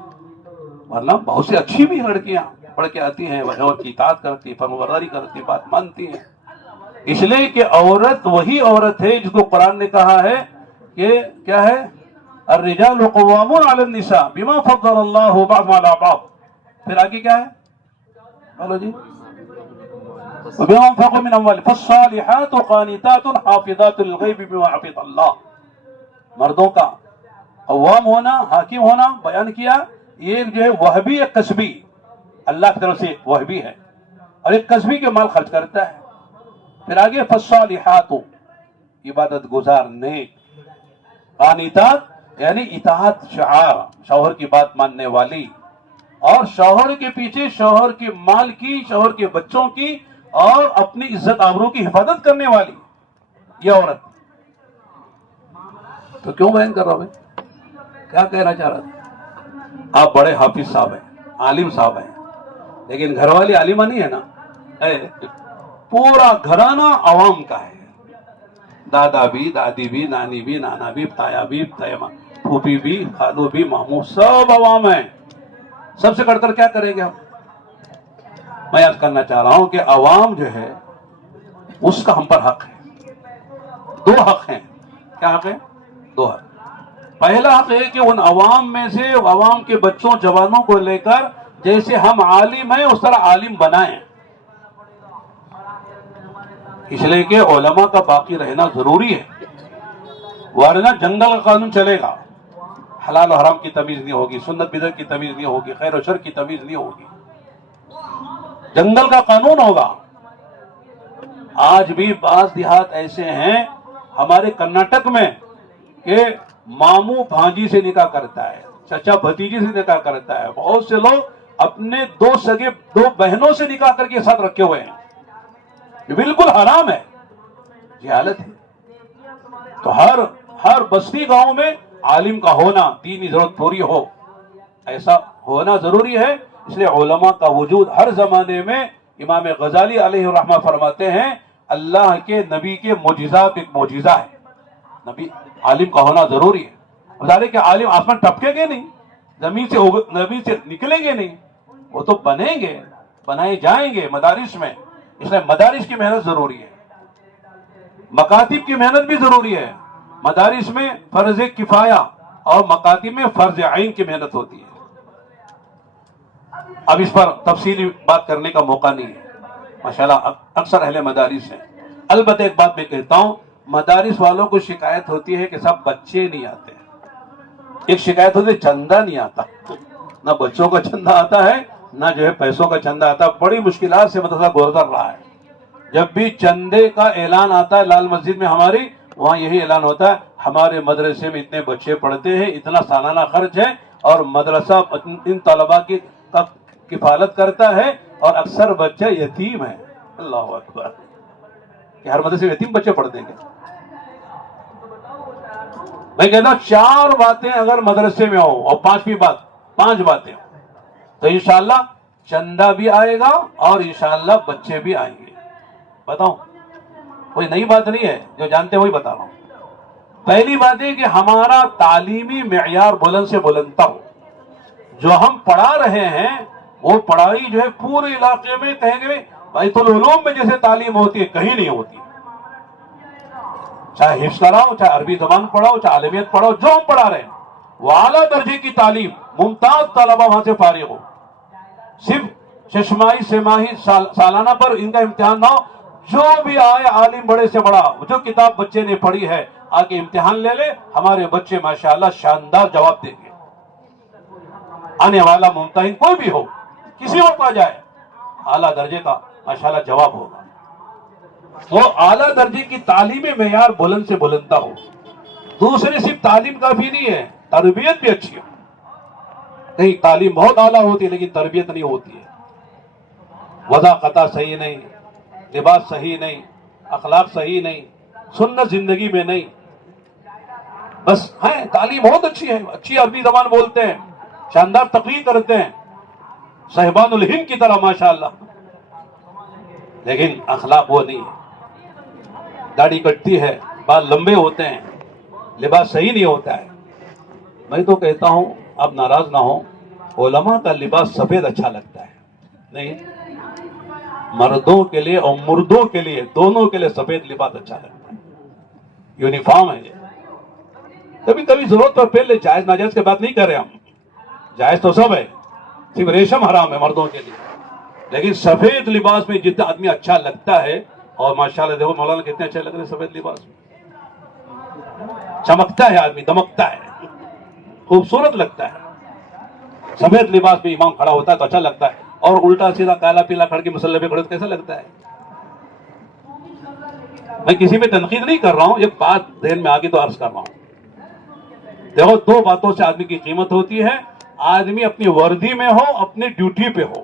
ورنہ بہت سی اچھی بھی لڑکیاں پڑھ کے آتی ہیں, اور کی اطاعت کرتی, فرمانبرداری کرتی, بات مانتی ہیں. اس لیے کہ عورت وہی عورت ہے جس کو قرآن نے کہا ہے کہ کیا ہے, الرجال قوامون علی النساء بما فضل اللہ بعضهم علی بعض. پھر آگے کیا ہے؟ بولو جی. وبما انفقوا من اموالهم فالصالحات قانتات حافظات للغیب بما حفظ اللہ. مردوں کا قوام ہونا, حاکم ہونا بیان کیا. یہ جو ہے وہبی, ایک کسبی, اللہ کی طرف سے وہبی ہے, اور ایک کسبی کے مال خرچ کرتا ہے. پھر آگے فالصالحات عبادت گزار نیک, قانتات یعنی اطاعت شعار, شوہر کی بات ماننے والی, اور شوہر کے پیچھے شوہر کے مال کی, شوہر کے بچوں کی اور اپنی عزت آبرو کی حفاظت کرنے والی یہ عورت. تو کیوں بیان کر رہا ہوں میں؟ کیا کہنا چاہ رہا تھا؟ آپ بڑے حافظ صاحب ہیں، عالم صاحب ہیں، لیکن گھر والی عالمہ نہیں ہے نا. پورا گھرانہ عوام کا ہے. دادا بھی، دادی بھی، نانی بھی، نانا بھی، تایا بھی، پھوپھی بھی، خالو بھی، ماموں، سب عوام ہیں. سب سے کٹ کر کیا کریں گے ہم؟ میں یاد کرنا چاہ رہا ہوں کہ عوام جو ہے اس کا ہم پر حق ہے. دو حق ہیں. کیا حق ہے؟ دو حق. پہلا حق ہے کہ ان عوام میں سے عوام کے بچوں جوانوں کو لے کر جیسے ہم عالم ہیں اس طرح عالم بنائیں. اس لیے کہ علماء کا باقی رہنا ضروری ہے، ورنہ جنگل کا قانون چلے گا. حلال و حرام کی تمیز نہیں ہوگی، سنت بدعت کی تمیز نہیں ہوگی، خیر و شر کی تمیز نہیں ہوگی. جنگل کا قانون ہوگا. آج بھی بعض دیہات ایسے ہیں ہمارے کرناٹک میں کہ ماموں بھانجی سے نکاح کرتا ہے، چچا بھتیجی سے نکاح کرتا ہے. بہت سے لوگ اپنے دو بہنوں سے نکاح کر کے ساتھ رکھے ہوئے ہیں. یہ بالکل حرام ہے، یہ حالت ہے. تو ہر بستی گاؤں میں عالم کا ہونا، دینی ضرورت پوری ہو، ایسا ہونا ضروری ہے. اس لیے علماء کا وجود ہر زمانے میں، امام غزالی علیہ الرحمہ فرماتے ہیں اللہ کے نبی کے معجزات ایک معجزہ ہے. نبی عالم کا ہونا ضروری ہے. ظاہر ہے کہ عالم آسمان ٹپکے گے نہیں، زمین سے نکلیں گے نہیں، وہ تو بنیں گے، بنائے جائیں گے مدارس میں. اس لیے مدارس کی محنت ضروری ہے، مکاتب کی محنت بھی ضروری ہے. مدارس میں فرض کفایہ اور مکاتب میں فرض عین کی محنت ہوتی ہے. اب اس پر تفصیلی بات کرنے کا موقع نہیں ہے. ماشاءاللہ اکثر اہل مدارس ہیں. البتہ ایک بات میں کہتا ہوں، مدارس والوں کو شکایت ہوتی ہے کہ سب بچے نہیں آتے. ایک شکایت ہوتی ہے چندہ نہیں آتا. نہ بچوں کا چندہ آتا ہے، نہ جو ہے پیسوں کا چندہ آتا. بڑی مشکلات سے مدرسہ گزر رہا ہے. جب بھی چندے کا اعلان آتا ہے لال مسجد میں ہماری، وہاں یہی اعلان ہوتا ہے ہمارے مدرسے میں اتنے بچے پڑھتے ہیں، اتنا سالانہ خرچ ہے، اور مدرسہ ان طلباء کی کفالت کرتا ہے، اور اکثر بچے یتیم ہیں. اللہ اکبر! کہ ہر مدرسے میں یتیم بچے پڑھتے ہیں. میں کہتا ہوں 4 باتیں اگر مدرسے میں ہوں اور 5ویں بات 5 باتیں ہوں تو انشاءاللہ چندہ بھی آئے گا اور انشاءاللہ بچے بھی آئیں گے. بتاؤں، کوئی نئی بات نہیں ہے، جو جانتے وہی بتا رہا ہوں. پہلی بات ہے کہ ہمارا تعلیمی معیار بلند سے بلندتا ہو. جو ہم پڑھا رہے ہیں وہ پڑھائی جو ہے پورے علاقے میں کہیں گے بیت العلوم میں جیسے تعلیم ہوتی ہے کہیں نہیں ہوتی. چاہے حفظ کراؤ، چاہے عربی زبان پڑھاؤ، چاہے عالمیت پڑھاؤ، جو ہم پڑھا رہے ہیں وہ اعلیٰ درجے کی تعلیم، ممتاز طلبہ وہاں سے فارغ ہو. صرف ششماہی سماہی سالانہ پر ان کا امتحان نہ ہو. جو بھی آئے عالم بڑے سے بڑا، جو کتاب بچے نے پڑھی ہے آ کے امتحان لے لے. ہمارے بچے ماشاءاللہ شاندار جواب دیں گے. آنے والا ممتحن کوئی بھی ہو، کسی وقت آ جائے، اعلیٰ درجے کا ماشاءاللہ جواب ہوگا. وہ اعلیٰ درجے کی تعلیمی معیار بلند سے بلندہ ہو. دوسرے صرف تعلیم کافی نہیں ہے، تربیت بھی اچھی ہو. نہیں، تعلیم بہت اعلیٰ ہوتی ہے لیکن تربیت نہیں ہوتی ہے. وضاقتہ صحیح نہیں، لباس صحیح نہیں، اخلاق صحیح نہیں، سنت زندگی میں نہیں. بس ہے تعلیم بہت اچھی ہے، اچھی عربی زبان بولتے ہیں، شاندار تقریر کرتے ہیں، صاحبان الہند کی طرح ماشاءاللہ، لیکن اخلاق وہ نہیں ہے. داڑھی کٹتی ہے، بال لمبے ہوتے ہیں، لباس صحیح نہیں ہوتا ہے. میں تو کہتا ہوں آپ ناراض نہ ہوں، علماء کا لباس سفید اچھا لگتا ہے. نہیں، مردوں کے لیے اور مردوں کے لیے دونوں کے لیے سفید لباس اچھا لگتا ہے. یونیفارم ہے یہ. کبھی کبھی ضرورت پر پہن لے، جائز ناجائز کی بات نہیں کر رہے ہم. جائز تو سب ہے، صرف ریشم حرام ہے مردوں کے لیے. لیکن سفید لباس میں جتنا آدمی اچھا لگتا ہے، اور ماشاءاللہ دیکھو مولانا کتنے اچھے لگ رہے ہیں سفید لباس میں. چمکتا ہے آدمی، دمکتا ہے، خوبصورت لگتا ہے. سفید لباس میں امام کھڑا ہوتا ہے تو اچھا لگتا ہے، اور الٹا سیدھا کالا پیلا کھڑ کے مسلح پہ کھڑے تو کیسا لگتا ہے. میں کسی میں تنقید نہیں کر رہا ہوں، ایک بات ذہن میں آگے تو عرض کر رہا ہوں. دیکھو 2 باتوں سے آدمی کی قیمت ہوتی ہے. آدمی اپنی وردی میں ہو، اپنی ڈیوٹی پہ ہو.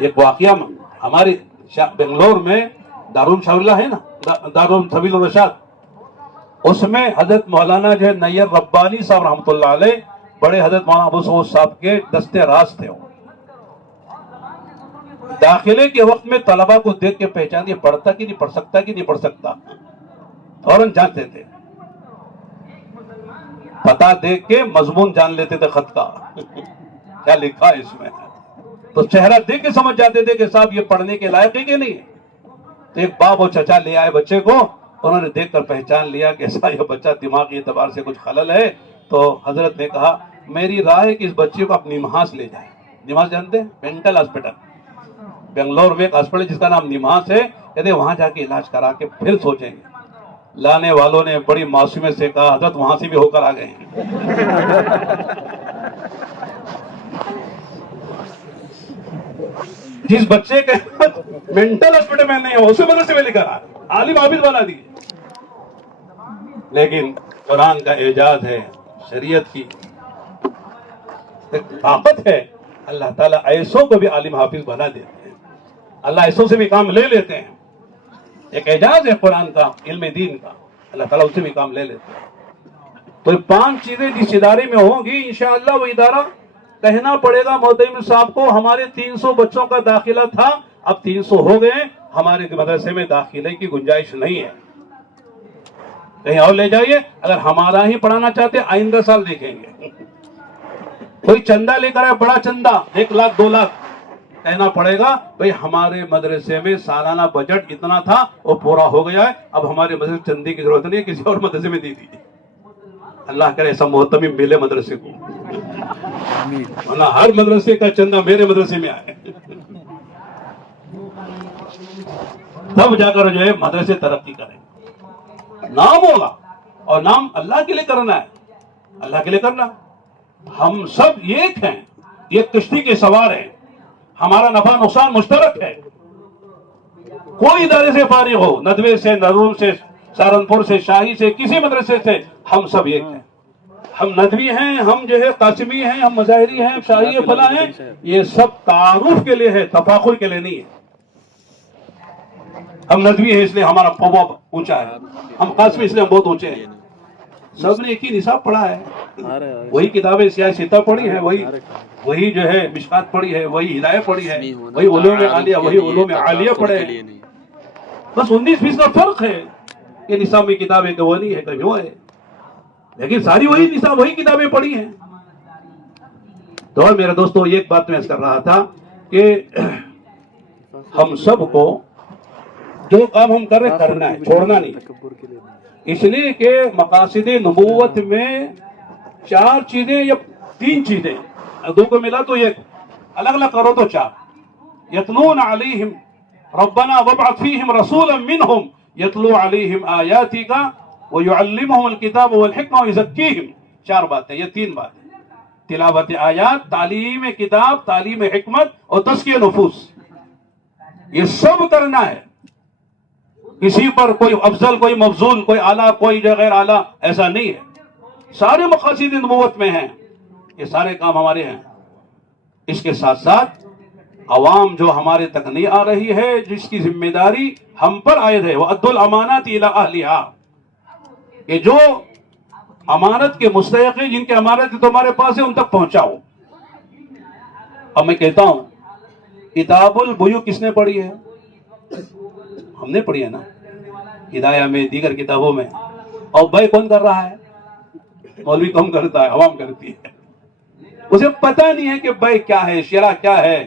ایک واقعہ ہمارے بنگلور میں دارالعلوم شاہ ہے نا، دارالعلوم سبیل الرشاد، اس میں حضرت مولانا جو ہے نیر ربانی صاحب رحمۃ اللہ علیہ، بڑے حضرت مولانا ابو سعود صاحب کے دستے راز تھے. داخلے کے وقت میں طلبہ کو دیکھ کے پہچان یہ پڑھتا کہ نہیں پڑھ سکتا کہ نہیں پڑھ سکتا، فوراً جانتے تھے. پتہ دیکھ کے مضمون جان لیتے تھے خط کا کیا لکھا ہے اس میں، تو چہرہ دیکھ کے سمجھ جاتے تھے کہ صاحب یہ پڑھنے کے لائق ہے کہ نہیں ہے. تو ایک باپ اور چچا لے آئے بچے کو، انہوں نے دیکھ کر پہچان لیا کہ ایسا یہ بچہ دماغی اعتبار سے کچھ خلل ہے. تو حضرت نے کہا میری رائے ہے کہ اس بچے کو آپ نمہاس لے جائیں. نمہاس جانتے ہیں؟ مینٹل ہاسپٹل بنگلور میں ایک ہاسپٹل جس کا نام نمہاس ہے، کہتے وہاں جا کے علاج کرا کے پھر سوچیں گے. لانے والوں نے بڑی معصومیت سے کہا حضرت وہاں سے بھی ہو کر آ گئے ہیں. جس بچے کے مینٹل ہاسپٹل میں نہیں ہو اسے مدرسے میں لے کر آ عالم عابد بنا دیے. لیکن قرآن کا اعجاز ہے، شریعت کی ایک طاقت ہے. اللہ تعالیٰ ایسوں کو بھی عالم حافظ بنا دیتے ہیں، اللہ ایسوں سے بھی کام لے لیتے ہیں. ایک اعجاز ہے قرآن کا، علم دین کا، اللہ تعالیٰ اس سے بھی کام لے لیتے ہیں. تو 5 چیزیں جس ادارے میں ہوں گی انشاءاللہ وہ ادارہ کہنا پڑے گا مودودی صاحب کو ہمارے 300 بچوں کا داخلہ تھا، اب 300 ہو گئے، ہمارے مدرسے میں داخلے کی گنجائش نہیں ہے، کہیں اور لے جائیے. اگر ہمارا ہی پڑھانا چاہتے آئندہ سال دیکھیں گے. کوئی چندہ لے کر آئے، بڑا چندہ 1 لاکھ 2 لاکھ، کہنا پڑے گا بھئی ہمارے مدرسے میں سالانہ بجٹ اتنا تھا وہ پورا ہو گیا ہے، اب ہمارے مدرسے چندے کی ضرورت نہیں ہے، کسی اور مدرسے میں دے دیجیے. اللہ کرے ایسا محتمم ملے مدرسے کو، ورنہ ہر مدرسے کا چندہ میرے مدرسے میں آئے، تب جا کر جو ہے مدرسے ترقی کریں. نام ہوگا، اور نام اللہ کے لیے کرنا ہے، اللہ کے لیے کرنا. ہم سب ایک ہیں، ایک کشتی کے سوار ہیں، ہمارا نفع نقصان مشترک ہے. کوئی ادارے سے فارغ ہو، ندوے سے، نروم سے، سہارنپور سے، شاہی سے، کسی مدرسے سے، ہم سب ایک ہیں. ہم ندوی ہیں، ہم جو ہے قاسمی ہیں، ہم مظاہری ہیں، شاہی فلاں ہیں. یہ سب تعارف کے لیے ہے، تفاخر کے لیے نہیں ہے. ہم ندوی ہیں اس لیے ہمارا پوبا اونچا ہے، ہم قاسمی اس لیے ہم بہت اونچے ہیں. سب نے ایک ہی نصاب پڑھا ہے، وہی کتابیں سیاہ سیتا پڑھی ہے، وہی جو ہے مشکات پڑھی ہے، وہی ہدایہ پڑھی ہے، وہی علوم عالیہ، وہی علوم عالیہ پڑھے ہیں. بس 19-20 کا فرق ہے کہ نصاب میں کتابیں کہ وہ نہیں ہے کہ وہ ہے، لیکن ساری وہی نصاب وہی کتابیں پڑھی ہیں. تو اور میرے دوستو ایک بات میں عرض کر رہا تھا کہ ہم سب کو جو کام ہم کر رہے کرنا ہے، چھوڑنا نہیں. اس لیے کہ مقاصد نبوت میں 4 چیزیں یا 3 چیزیں، 2 کو ملا تو 1، الگ الگ کرو تو 4. یتلون علیہم ربنا وابعث فیہم رسولا منہم یتلو علیہم آیاتک ویعلمہم الکتاب والحکمہ ویزکیہم. 4 باتیں، یہ 3 باتیں: تلاوت آیات، تعلیم کتاب، تعلیم حکمت اور تزکیہ نفوس. یہ سب کرنا ہے. کسی پر کوئی افضل، کوئی مفضول، کوئی اعلیٰ، کوئی جو غیر اعلیٰ، ایسا نہیں ہے. سارے مقاصد نبوت میں ہیں، یہ سارے کام ہمارے ہیں. اس کے ساتھ ساتھ عوام جو ہمارے تک نہیں آ رہی ہے، جس کی ذمہ داری ہم پر عائد ہے، وَأَدُّوا الْأَمَانَاتِ إِلَىٰ أَهْلِهَا، کہ جو امانت کے مستحق ہیں، جن کی امانت تمہارے پاس ہے، ان تک پہنچاؤ. اب میں کہتا ہوں کتاب البیوع کس نے پڑھی ہے؟ ہم نے پڑھی ہے نا، ہدایہ میں، دیگر کتابوں میں. اور بھائی کون کر رہا ہے؟ مولوی کم کرتا ہے، عوام کرتی ہے. اسے پتہ نہیں ہے کہ بھائی کیا ہے، شرع کیا ہے،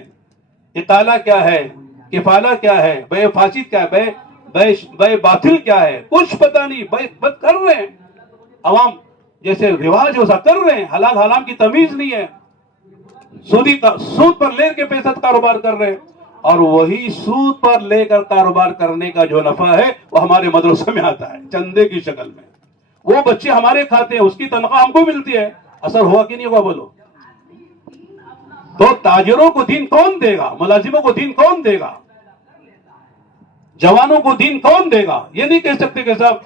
اطالہ کیا ہے، کفالہ کیا ہے، بے فاسد کیا ہے، بے باطل کیا ہے، کچھ پتہ نہیں. بھائی بد کر رہے ہیں، عوام جیسے رواج ویسا کر رہے ہیں، حلال حرام کی تمیز نہیں ہے. سود پر لے کے پیسہ کاروبار کر رہے ہیں، اور وہی سود پر لے کر کاروبار کرنے کا جو نفع ہے وہ ہمارے مدرسے میں آتا ہے چندے کی شکل میں. وہ بچے ہمارے کھاتے ہیں، اس کی تنخواہ ہم کو ملتی ہے. اثر ہوا کہ نہیں ہوا بولو؟ تو تاجروں کو دین کون دے گا؟ ملازموں کو دین کون دے گا؟ جوانوں کو دین کون دے گا؟ یہ نہیں کہہ سکتے کہ صاحب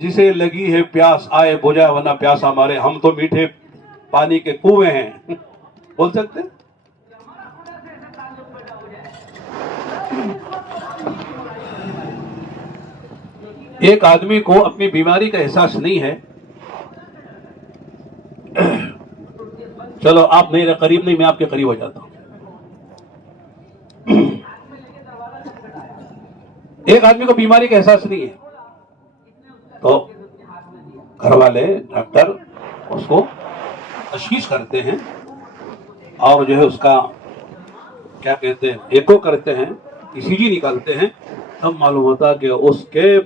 جسے لگی ہے پیاس آئے بجھائے ورنہ پیاس ہمارے، ہم تو میٹھے پانی کے کنویں ہیں. بول سکتے؟ ایک آدمی کو اپنی بیماری کا احساس نہیں ہے. چلو آپ میرے قریب نہیں، میں آپ کے قریب ہو جاتا ہوں. ایک آدمی کو بیماری کا احساس نہیں ہے تو گھر والے ڈاکٹر اس کو تشخیص کرتے ہیں اور جو ہے اس کا کیا کہتے ہیں ایکو کرتے ہیں، ECG نکالتے ہیں. تب معلوم ہوتا کہ اس کے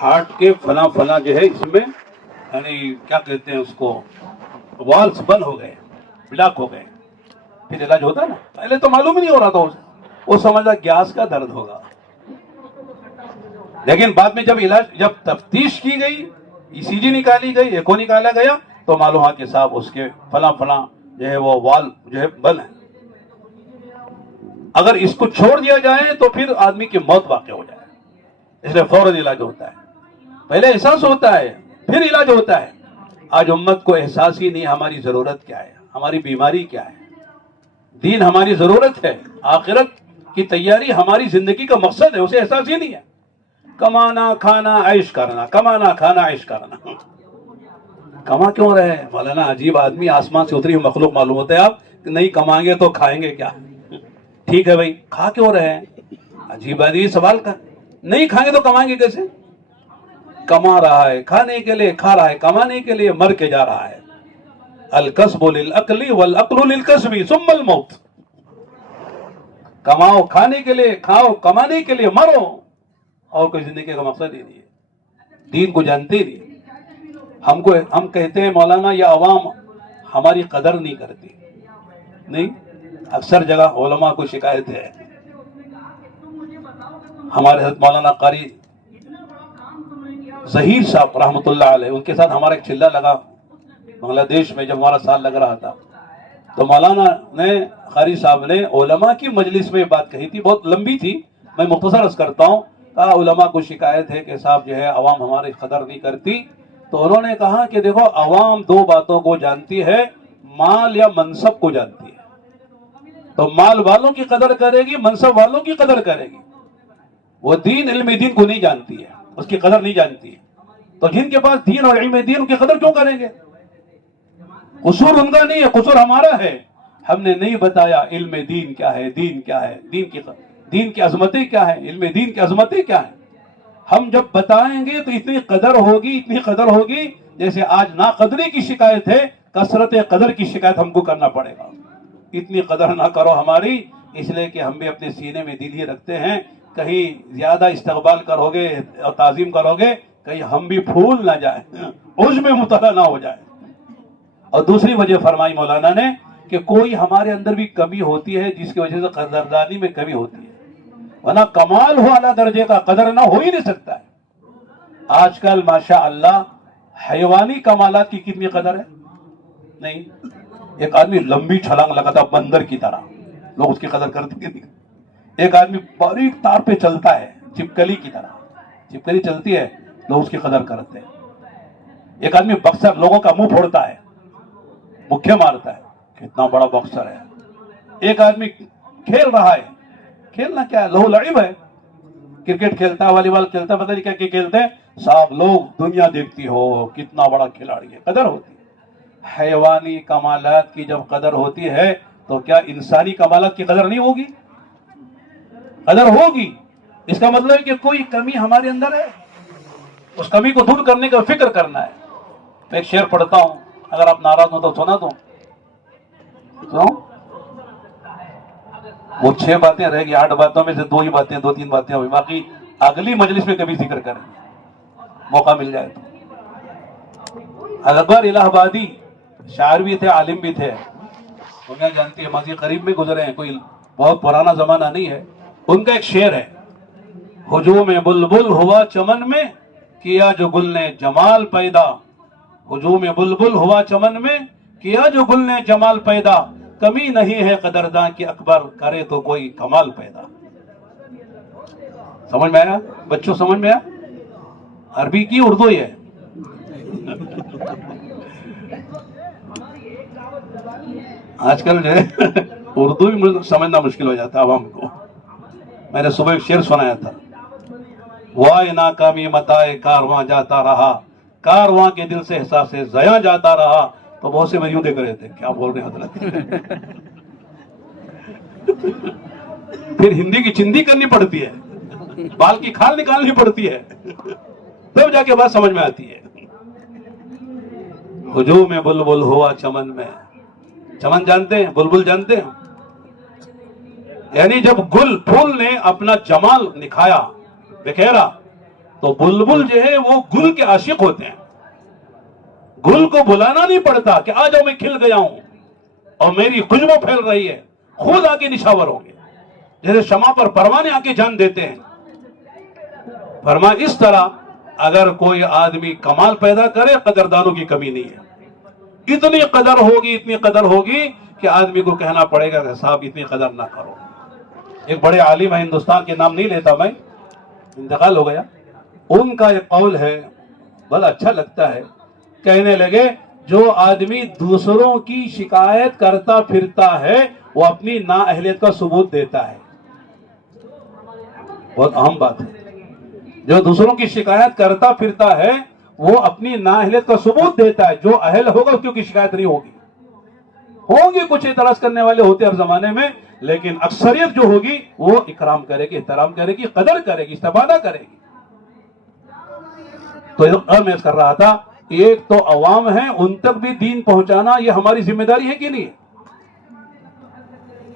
ہارٹ کے فلاں فلاں جو ہے اس میں یعنی کیا کہتے ہیں اس کو والز بند ہو گئے، بلاک ہو گئے. پھر علاج ہوتا ہے نا. پہلے تو معلوم ہی نہیں ہو رہا تھا اسے، وہ سمجھا گیس کا درد ہوگا. لیکن بعد میں جب تفتیش کی گئی، ECG نکالی گئی، ایکو نکالا گیا، تو معلوم ہوا کہ صاحب اس کے فلاں فلاں جو ہے وہ وال جو ہے بند ہے. اگر اس کو چھوڑ دیا جائے تو پھر آدمی کی موت واقع ہو جائے. اس لیے فوراً علاج ہوتا ہے. پہلے احساس ہوتا ہے پھر علاج ہوتا ہے. آج امت کو احساس ہی نہیں ہماری ضرورت کیا ہے، ہماری بیماری کیا ہے. دین ہماری ضرورت ہے، آخرت کی تیاری ہماری زندگی کا مقصد ہے، اسے احساس ہی نہیں ہے. کمانا کھانا عیش کرنا، کمانا کھانا عیش کرنا. کما کیوں رہے مولانا؟ عجیب آدمی، آسمان سے اتری ہوئی مخلوق معلوم ہوتا ہے آپ. نہیں کمائیں گے تو کھائیں گے کیا؟ ٹھیک ہے بھائی، کھا کیوں رہے ہیں؟ عجیب آدمی سوال کا. نہیں کھائیں گے تو کمائیں گے کیسے؟ کما رہا ہے کھانے کے لیے، کھا رہا ہے کمانے کے لیے، مر کے جا رہا ہے. الکسب للعقل والعقل للکسب ثم الموت. کماؤ کھانے کے لیے، کھاؤ کمانے کے لیے، مرو. اور کوئی زندگی کا مقصد ہی نہیں ہے. دین کو جانتے نہیں. ہم کہتے ہیں مولانا یہ عوام ہماری قدر نہیں کرتی. نہیں، اکثر جگہ علماء کو شکایت ہے. ہمارے حضرت مولانا قاری ظہیر صاحب رحمۃ اللہ علیہ، ان کے ساتھ ہمارا ایک چلہ لگا بنگلہ دیش میں جب ہمارا سال لگ رہا تھا. تو مولانا نے قاری صاحب نے علماء کی مجلس میں بات کہی تھی، بہت لمبی تھی، میں مختصر عرض کرتا ہوں. کہا علماء کو شکایت ہے کہ صاحب جو ہے عوام ہماری قدر نہیں کرتی. تو انہوں نے کہا کہ دیکھو عوام دو باتوں کو جانتی ہے، مال یا منصب کو جانتی ہے. تو مال والوں کی قدر کرے گی، منصب والوں کی قدر کرے گی. وہ دین علم دین کو نہیں جانتی ہے، اس کی قدر نہیں جانتی ہے. تو جن کے پاس دین اور علم دین، ان کی قدر کیوں کریں گے؟ قصور ان کا نہیں ہے، قصور ہمارا ہے. ہم نے نہیں بتایا علم دین کیا ہے، دین کیا ہے، دین کی عظمتیں کیا ہے، علم دین کی عظمتیں کیا ہے. ہم جب بتائیں گے تو اتنی قدر ہوگی، اتنی قدر ہوگی. جیسے آج ناقدری کی شکایت ہے، کثرت قدر کی شکایت ہم کو کرنا پڑے گا. اتنی قدر نہ کرو ہماری، اس لیے کہ ہم بھی اپنے سینے میں دل ہی رکھتے ہیں. کہیں زیادہ استقبال کرو گے اور تعظیم کرو گے، کہیں ہم بھی پھول نہ جائیں، عجب میں مبتلا نہ ہو جائے. اور دوسری وجہ فرمائی مولانا نے کہ کوئی ہمارے اندر بھی کمی ہوتی ہے جس کی وجہ سے قدردانی میں کمی ہوتی ہے. ورنہ کمال ہو اعلیٰ درجے کا، قدر نہ ہو ہی نہیں سکتا ہے. آج کل ماشاء اللہ حیوانی کمالات کی کتنی قدر ہے. نہیں، ایک آدمی لمبی چھلانگ لگاتا بندر کی طرح، لوگ اس کی قدر کرتے نہیں. ایک آدمی باریک تار پہ چلتا ہے چپکلی کی طرح، چپکلی چلتی ہے، لوگ اس کی قدر کرتے ہیں. ایک آدمی باکسر، لوگوں کا منہ پھوڑتا ہے، مکھے مارتا ہے، کتنا بڑا باکسر ہے. ایک آدمی کھیل رہا ہے، کھیلنا کیا ہے، لہو لعب ہے. کرکٹ کھیلتا ہے، والی بال کھیلتا ہے، پتہ نہیں کیا کھیلتے ہیں صاحب. لوگ دنیا دیکھتی ہو کتنا بڑا کھلاڑی ہے، قدر ہوتی ہے. حیوانی کمالات کی جب قدر ہوتی ہے تو کیا انسانی کمالات کی قدر نہیں ہوگی؟ قدر ہوگی. اس کا مطلب ہے کہ کوئی کمی ہمارے اندر ہے، اس کمی کو دور کرنے کا فکر کرنا ہے. میں ایک شعر پڑھتا ہوں، اگر آپ ناراض ہو تو سنا دوں. وہ 6 باتیں رہ گئی، 8 باتوں میں سے 2 ہی باتیں، 2-3 باتیں ہوئی، باقی اگلی مجلس میں کبھی ذکر کریں، موقع مل جائے تو. اکبر الہ آبادی شاعر بھی تھے، عالم بھی تھے. دنیا جانتی ہے، ماضی قریب میں گزرے ہیں، کوئی بہت پرانا زمانہ نہیں ہے. ان کا ایک شعر ہے، ہجوم بلبل ہوا چمن میں، کیا جو گل نے جمال پیدا. ہجوم بلبل ہوا چمن میں، کیا جو گل نے جمال پیدا. کمی نہیں ہے قدرداں کی اکبر، کرے تو کوئی کمال پیدا. سمجھ میں آیا بچوں؟ سمجھ میں آیا؟ عربی کی اردو ہی ہے. آج کل جو ہے اردو بھی سمجھنا مشکل ہو جاتا ہے عوام کو. میں نے صبح ایک شعر سنایا تھا، وائے ناکامی متائے کارواں جاتا رہا، کارواں کے دل سے احساس ضیاں جاتا رہا. تو بہت سے مریوں دیکھ رہے تھے کیا بول رہے ہیں حضرت. پھر ہندی کی چندی کرنی پڑتی ہے، بال کی کھال نکالنی پڑتی ہے، تب جا کے بات سمجھ میں آتی ہے. ہجوم میں بلبل ہوا چمن میں. چمن جانتے ہیں، بلبل جانتے ہیں؟ یعنی جب گل پھول نے اپنا جمال نکھایا بکھیرا تو بلبل جو ہے وہ گل کے عاشق ہوتے ہیں. گل کو بلانا نہیں پڑتا کہ آ جاؤ میں کھل گیا ہوں اور میری خوشبو پھیل رہی ہے، خود آ کے نشاور ہوں گے. جیسے شمع پر پروانے آ کے جان دیتے ہیں. فرمایا اس طرح اگر کوئی آدمی کمال پیدا کرے قدردانوں کی کمی نہیں ہے. اتنی قدر ہوگی، اتنی قدر ہوگی کہ آدمی کو کہنا پڑے گا کہ صاحب اتنی قدر نہ کرو. ایک بڑے عالم ہے ہندوستان کے نام نہیں لیتا میں، انتقال ہو گیا. ان کا ایک قول ہے بڑا اچھا لگتا ہے. کہنے لگے جو آدمی دوسروں کی شکایت کرتا پھرتا ہے وہ اپنی نااہلیت کا ثبوت دیتا ہے. بہت اہم بات ہے. جو دوسروں کی شکایت کرتا پھرتا ہے وہ اپنی نااہلیت کا ثبوت دیتا ہے. جو اہل ہوگا اس کی شکایت نہیں ہوگی. ہوں گے کچھ اعتراض کرنے والے ہوتے ہر زمانے میں، لیکن اکثریت جو ہوگی وہ اکرام کرے گی، احترام کرے گی، قدر کرے گی، استفادہ کرے گی. تو میں کر رہا تھا ایک تو عوام ہیں، ان تک بھی دین پہنچانا یہ ہماری ذمہ داری ہے کہ نہیں؟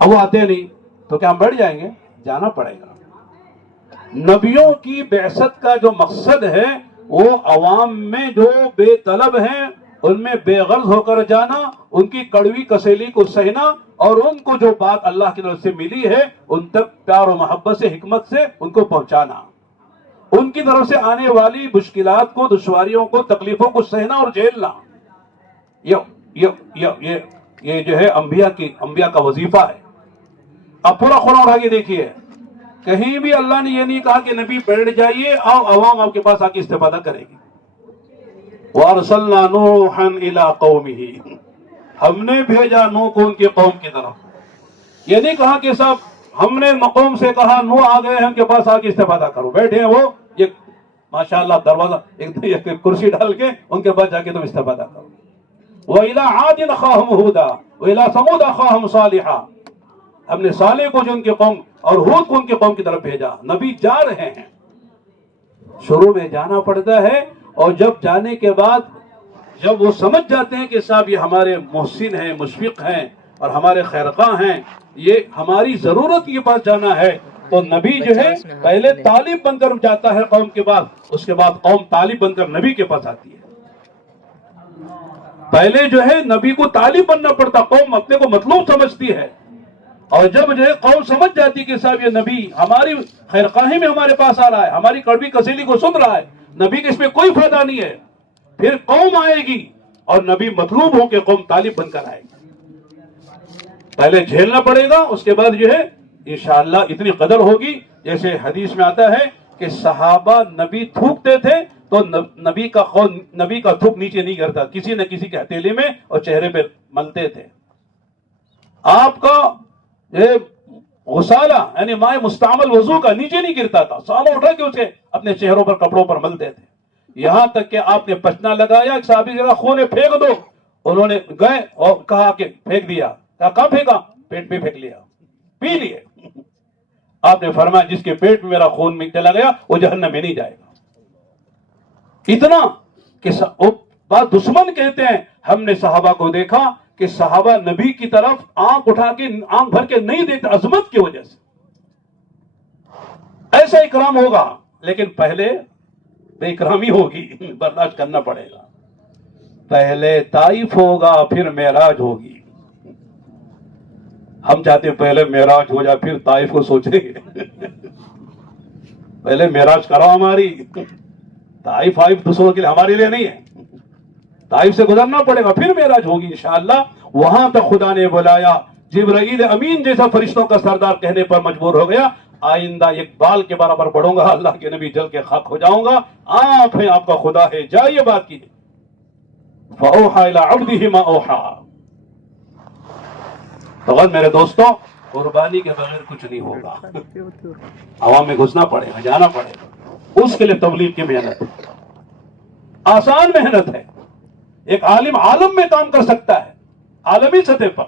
اب وہ آتے نہیں تو کیا ہم بیٹھ جائیں گے؟ جانا پڑے گا. نبیوں کی بعثت کا جو مقصد ہے وہ عوام میں جو بے طلب ہیں ان میں بے غرض ہو کر جانا، ان کی کڑوی کسیلی کو سہنا اور ان کو جو بات اللہ کی طرف سے ملی ہے ان تک پیار و محبت سے، حکمت سے ان کو پہنچانا. ان کی طرف سے آنے والی مشکلات کو، دشواریوں کو، تکلیفوں کو سہنا اور جھیلنا. یہ جو ہے انبیاء کا وظیفہ ہے. اب پورا قرآن اٹھا کے دیکھیے، کہیں بھی اللہ نے یہ نہیں کہا کہ نبی بیٹھ جائیے اور عوام آپ کے پاس آ کے استفادہ کرے گی. وَأَرْسَلْنَا نُوحًا إِلَىٰ قَوْمِهِ، ہم نے بھیجا نوح کو ان کی قوم کی طرف. یہ نہیں کہا کہ صاحب ہم نے قوم سے کہا نوح آ گئے ہیں ان کے پاس آ کے استفادہ کرو، بیٹھے ہیں وہ یہ ماشاءاللہ دروازہ ایک کرسی ڈال کے ان کے پاس جا کے تم استفادہ کرو. وَإِلَىٰ عَادٍ أَخَاهُمْ هُودًا وَإِلَىٰ ثَمُودَ أَخَاهُمْ صَالِحًا، ہم نے صالح کو جو ان کی قوم اور ہود کو ان کی قوم کی طرف بھیجا. نبی جا رہے ہیں، شروع میں جانا پڑتا ہے اور جب جانے کے بعد جب وہ سمجھ جاتے ہیں کہ صاحب یہ ہمارے محسن ہیں، مشفق ہیں اور ہمارے خیرخواہ ہیں، یہ ہماری ضرورت کے پاس جانا ہے، تو نبی جو ہے پہلے طالب بن کر جاتا ہے قوم کے بعد، اس کے بعد قوم طالب بن کر نبی کے پاس آتی ہے. پہلے جو ہے نبی کو طالب بننا پڑتا، قوم اپنے کو مطلوب سمجھتی ہے. اور جب جو ہے قوم سمجھ جاتی کہ صاحب یہ نبی ہماری خیرخواہی میں ہمارے پاس آ رہا ہے، ہماری کڑوی کسیلی کو سن رہا ہے، نبی کے اس میں کوئی فائدہ نہیں ہے، پھر قوم آئے گی اور نبی مطلوب ہو کہ قوم طالب بن کر آئے گی. پہلے جھیلنا پڑے گا، اس کے بعد جو ہے انشاءاللہ اتنی قدر ہوگی. جیسے حدیث میں آتا ہے کہ صحابہ نبی تھوکتے تھے تو نبی کا تھوک نیچے نہیں گرتا، کسی نہ کسی کے ہتھیلی میں اور چہرے پہ ملتے تھے. آپ کا غسالہ یعنی مائع مستعمل وضو کا نیچے نہیں گرتا تھا، سامنے اٹھا کے اسے اپنے چہروں پر، کپڑوں پر ملتے تھے. یہاں تک کہ آپ نے پچنا لگایا، ایک صحابی ذرا خون پھینک دو، انہوں نے گئے اور کہا کہ پھینک دیا. کہاں پھینکا؟ پیٹ پہ پھینک لیا، پی لیے. آپ نے فرمایا جس کے پیٹ میں میرا خون میں چلا گیا وہ جہنم میں نہیں جائے گا. اتنا کہ بات دشمن کہتے ہیں ہم نے صحابہ کو دیکھا کہ صحابہ نبی کی طرف آنکھ اٹھا کے آنکھ بھر کے نہیں دیتے عظمت کی وجہ سے. ایسا اکرام ہوگا لیکن پہلے بے اکرامی ہوگی، برداشت کرنا پڑے گا. پہلے طائف ہوگا پھر معراج ہوگی. ہم چاہتے ہیں پہلے معراج ہو جائے پھر طائف کو سوچیں گے. پہلے معراج کرو ہماری. طائف دوسروں کے لیے ہمارے لیے نہیں ہے، طائف سے گزرنا پڑے گا پھر معراج ہوگی انشاءاللہ. وہاں تک خدا نے بلایا، جبرائیل امین جیسا فرشتوں کا سردار کہنے پر مجبور ہو گیا آئندہ ایک بال کے برابر بڑھوں گا، اللہ کے نبی جل کے خاک ہو جاؤں گا. آپ ہیں، آپ کا خدا ہے، جائیے بات کیجیے. فَأَوْحَىٰ إِلَىٰ عَبْدِهِ مَا أَوْحَىٰ. تو بس میرے دوستوں، قربانی کے بغیر کچھ نہیں ہوگا. عوام میں گھسنا پڑے گا، جانا پڑے گا. اس کے لیے تبلیغ کی محنت ہے، آسان محنت ہے. ایک عالم عالم میں کام کر سکتا ہے، عالمی سطح پر.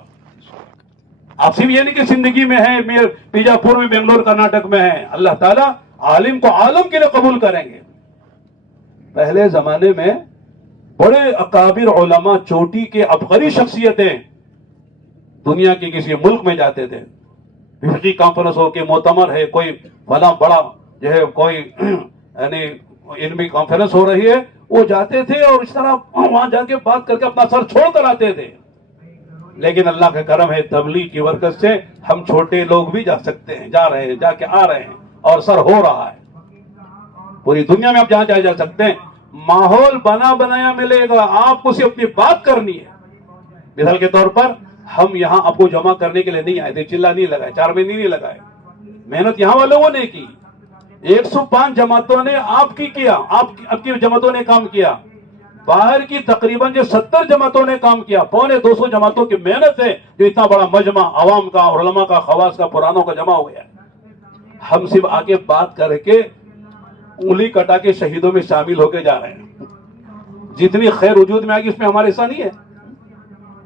آپ صرف یہ نہیں کہ زندگی میں ہے، بیجاپور میں، بنگلور، کرناٹک میں ہے. اللہ تعالیٰ عالم کو عالم کے لیے قبول کریں گے. پہلے زمانے میں بڑے اکابر علماء، چوٹی کے عبقری شخصیتیں دنیا کے کسی ملک میں جاتے تھے. فقہی کانفرنس ہو کے معتمر ہے، کوئی بڑا بڑا جو ہے کوئی یعنی علمی کانفرنس ہو رہی ہے، وہ جاتے تھے اور اس طرح وہاں جا کے بات کر کے اپنا سر چھوڑ کر آتے تھے. لیکن اللہ کا کرم ہے، تبلیغ کی برکت سے ہم چھوٹے لوگ بھی جا سکتے ہیں، جا رہے ہیں، جا کے آ رہے ہیں، اور سر ہو رہا ہے. پوری دنیا میں آپ جہاں جا سکتے ہیں. ماحول بنا بنایا ملے گا، آپ کو صرف اپنی بات کرنی ہے. مثال کے طور پر ہم یہاں آپ کو جمع کرنے کے لیے نہیں آئے تھے، چلا نہیں لگائے، 4 مہینے نہیں لگائے. محنت یہاں والوں نے کی. 105 جماعتوں نے آپ کی کیا، آپ کی جماعتوں نے کام کیا. باہر کی تقریباً جو 70 جماعتوں نے کام کیا. 250 جماعتوں کی محنت ہے جو اتنا بڑا مجمع عوام کا، علماء کا، خواص کا، پرانوں کا جمع ہو گیا. ہم صرف آگے بات کر کے انگلی کٹا کے شہیدوں میں شامل ہو کے جا رہے ہیں. جتنی خیر وجود میں آئے گی اس میں ہمارا حصہ نہیں ہے.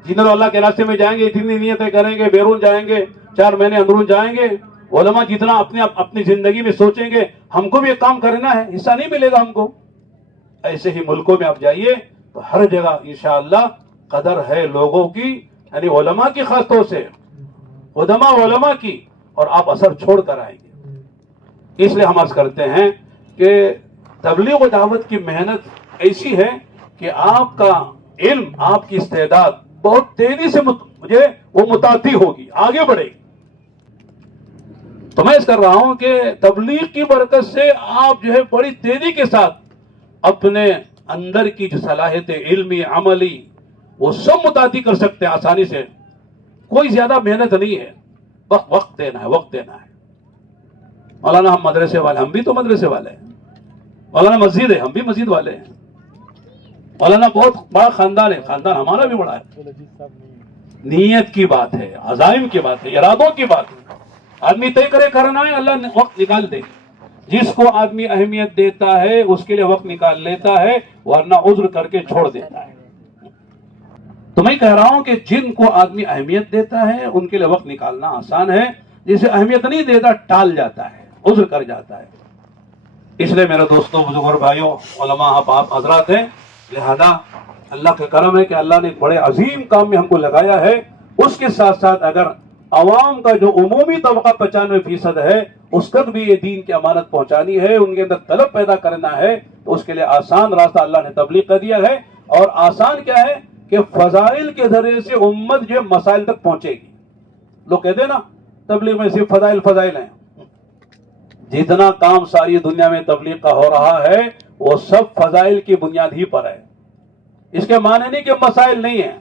جنہوں اللہ کے راستے میں جائیں گے، جتنی نیتیں کریں گے، بیرون جائیں گے، 4 مہینے اندرون جائیں گے، علماء جتنا اپنی زندگی میں سوچیں گے ہم کو بھی ایک کام کرنا ہے، حصہ نہیں ملے گا ہم کو. ایسے ہی ملکوں میں آپ جائیے تو ہر جگہ انشاءاللہ قدر ہے لوگوں کی، یعنی علماء کی، خاص طور سے علماء کی، اور آپ اثر چھوڑ کر آئیں گے. اس لیے ہم عرض کرتے ہیں کہ تبلیغ و دعوت کی محنت ایسی ہے کہ آپ کا علم، آپ کی استعداد بہت تیزی سے وہ متعدی ہوگی، آگے بڑھے گی. تو میں اس کر رہا ہوں کہ تبلیغ کی برکت سے آپ جو ہے بڑی تیزی کے ساتھ اپنے اندر کی جو صلاحیتیں علمی، عملی، وہ سب متعدی کر سکتے ہیں آسانی سے. کوئی زیادہ محنت نہیں ہے، وقت دینا ہے، وقت دینا ہے. مولانا ہم مدرسے والے، ہم بھی تو مدرسے والے ہیں. مولانا مسجد ہے، ہم بھی مسجد والے ہیں. مولانا بہت بڑا خاندان ہے، خاندان ہمارا بھی بڑا ہے. نیت کی بات ہے، عزائم کی بات ہے، ارادوں کی بات ہے. آدمی طے کرے کرنا ہے، اللہ وقت نکال دے. جس کو آدمی اہمیت دیتا ہے اس کے لیے وقت نکال لیتا ہے، ورنہ عذر کر کے چھوڑ دیتا ہے. تو میں کہہ رہا ہوں کہ جن کو آدمی اہمیت دیتا ہے ان کے لیے وقت نکالنا آسان ہے. جسے اہمیت نہیں دیتا ٹال جاتا ہے، عذر کر جاتا ہے. اس لیے میرے دوستوں، بزرگوں اور بھائیوں، علماء آپ حضرات ہیں، لہذا اللہ کا کرم ہے کہ اللہ نے ایک بڑے عظیم کام میں ہم کو لگایا ہے. اس کے ساتھ ساتھ اگر عوام کا جو عمومی طبقہ 95% ہے، اس تک بھی یہ دین کی امانت پہنچانی ہے، ان کے اندر طلب پیدا کرنا ہے، تو اس کے لیے آسان راستہ اللہ نے تبلیغ کر دیا ہے. اور آسان کیا ہے کہ فضائل کے ذریعے سے امت جو مسائل تک پہنچے گی. لوگ کہتے ہیں نا تبلیغ میں صرف فضائل ہیں. جتنا کام ساری دنیا میں تبلیغ کا ہو رہا ہے وہ سب فضائل کی بنیاد ہی پر ہے. اس کے معنی نہیں کہ مسائل نہیں ہیں،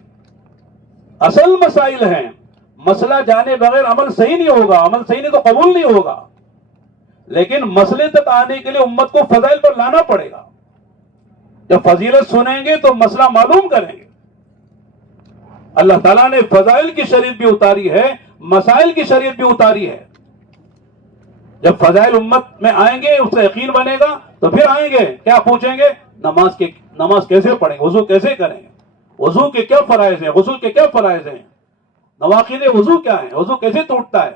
اصل مسائل ہیں. مسئلہ جانے بغیر عمل صحیح نہیں ہوگا، عمل صحیح نہیں تو قبول نہیں ہوگا. لیکن مسئلے تک آنے کے لیے امت کو فضائل پر لانا پڑے گا. جب فضیلت سنیں گے تو مسئلہ معلوم کریں گے. اللہ تعالیٰ نے فضائل کی شریعت بھی اتاری ہے، مسائل کی شریعت بھی اتاری ہے. جب فضائل امت میں آئیں گے، اس سے یقین بنے گا، تو پھر آئیں گے کیا پوچھیں گے؟ نماز کیسے پڑھیں گے، وضو کیسے کریں گے، وضو کے کیا فرائض ہیں، غسل کے کیا فرائض ہیں، نواقض وضو کیا ہیں، وضو کیسے ٹوٹتا ہے.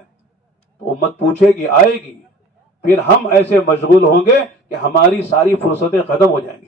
تو امت پوچھے گی، آئے گی. پھر ہم ایسے مشغول ہوں گے کہ ہماری ساری فرصتیں ختم ہو جائیں گی.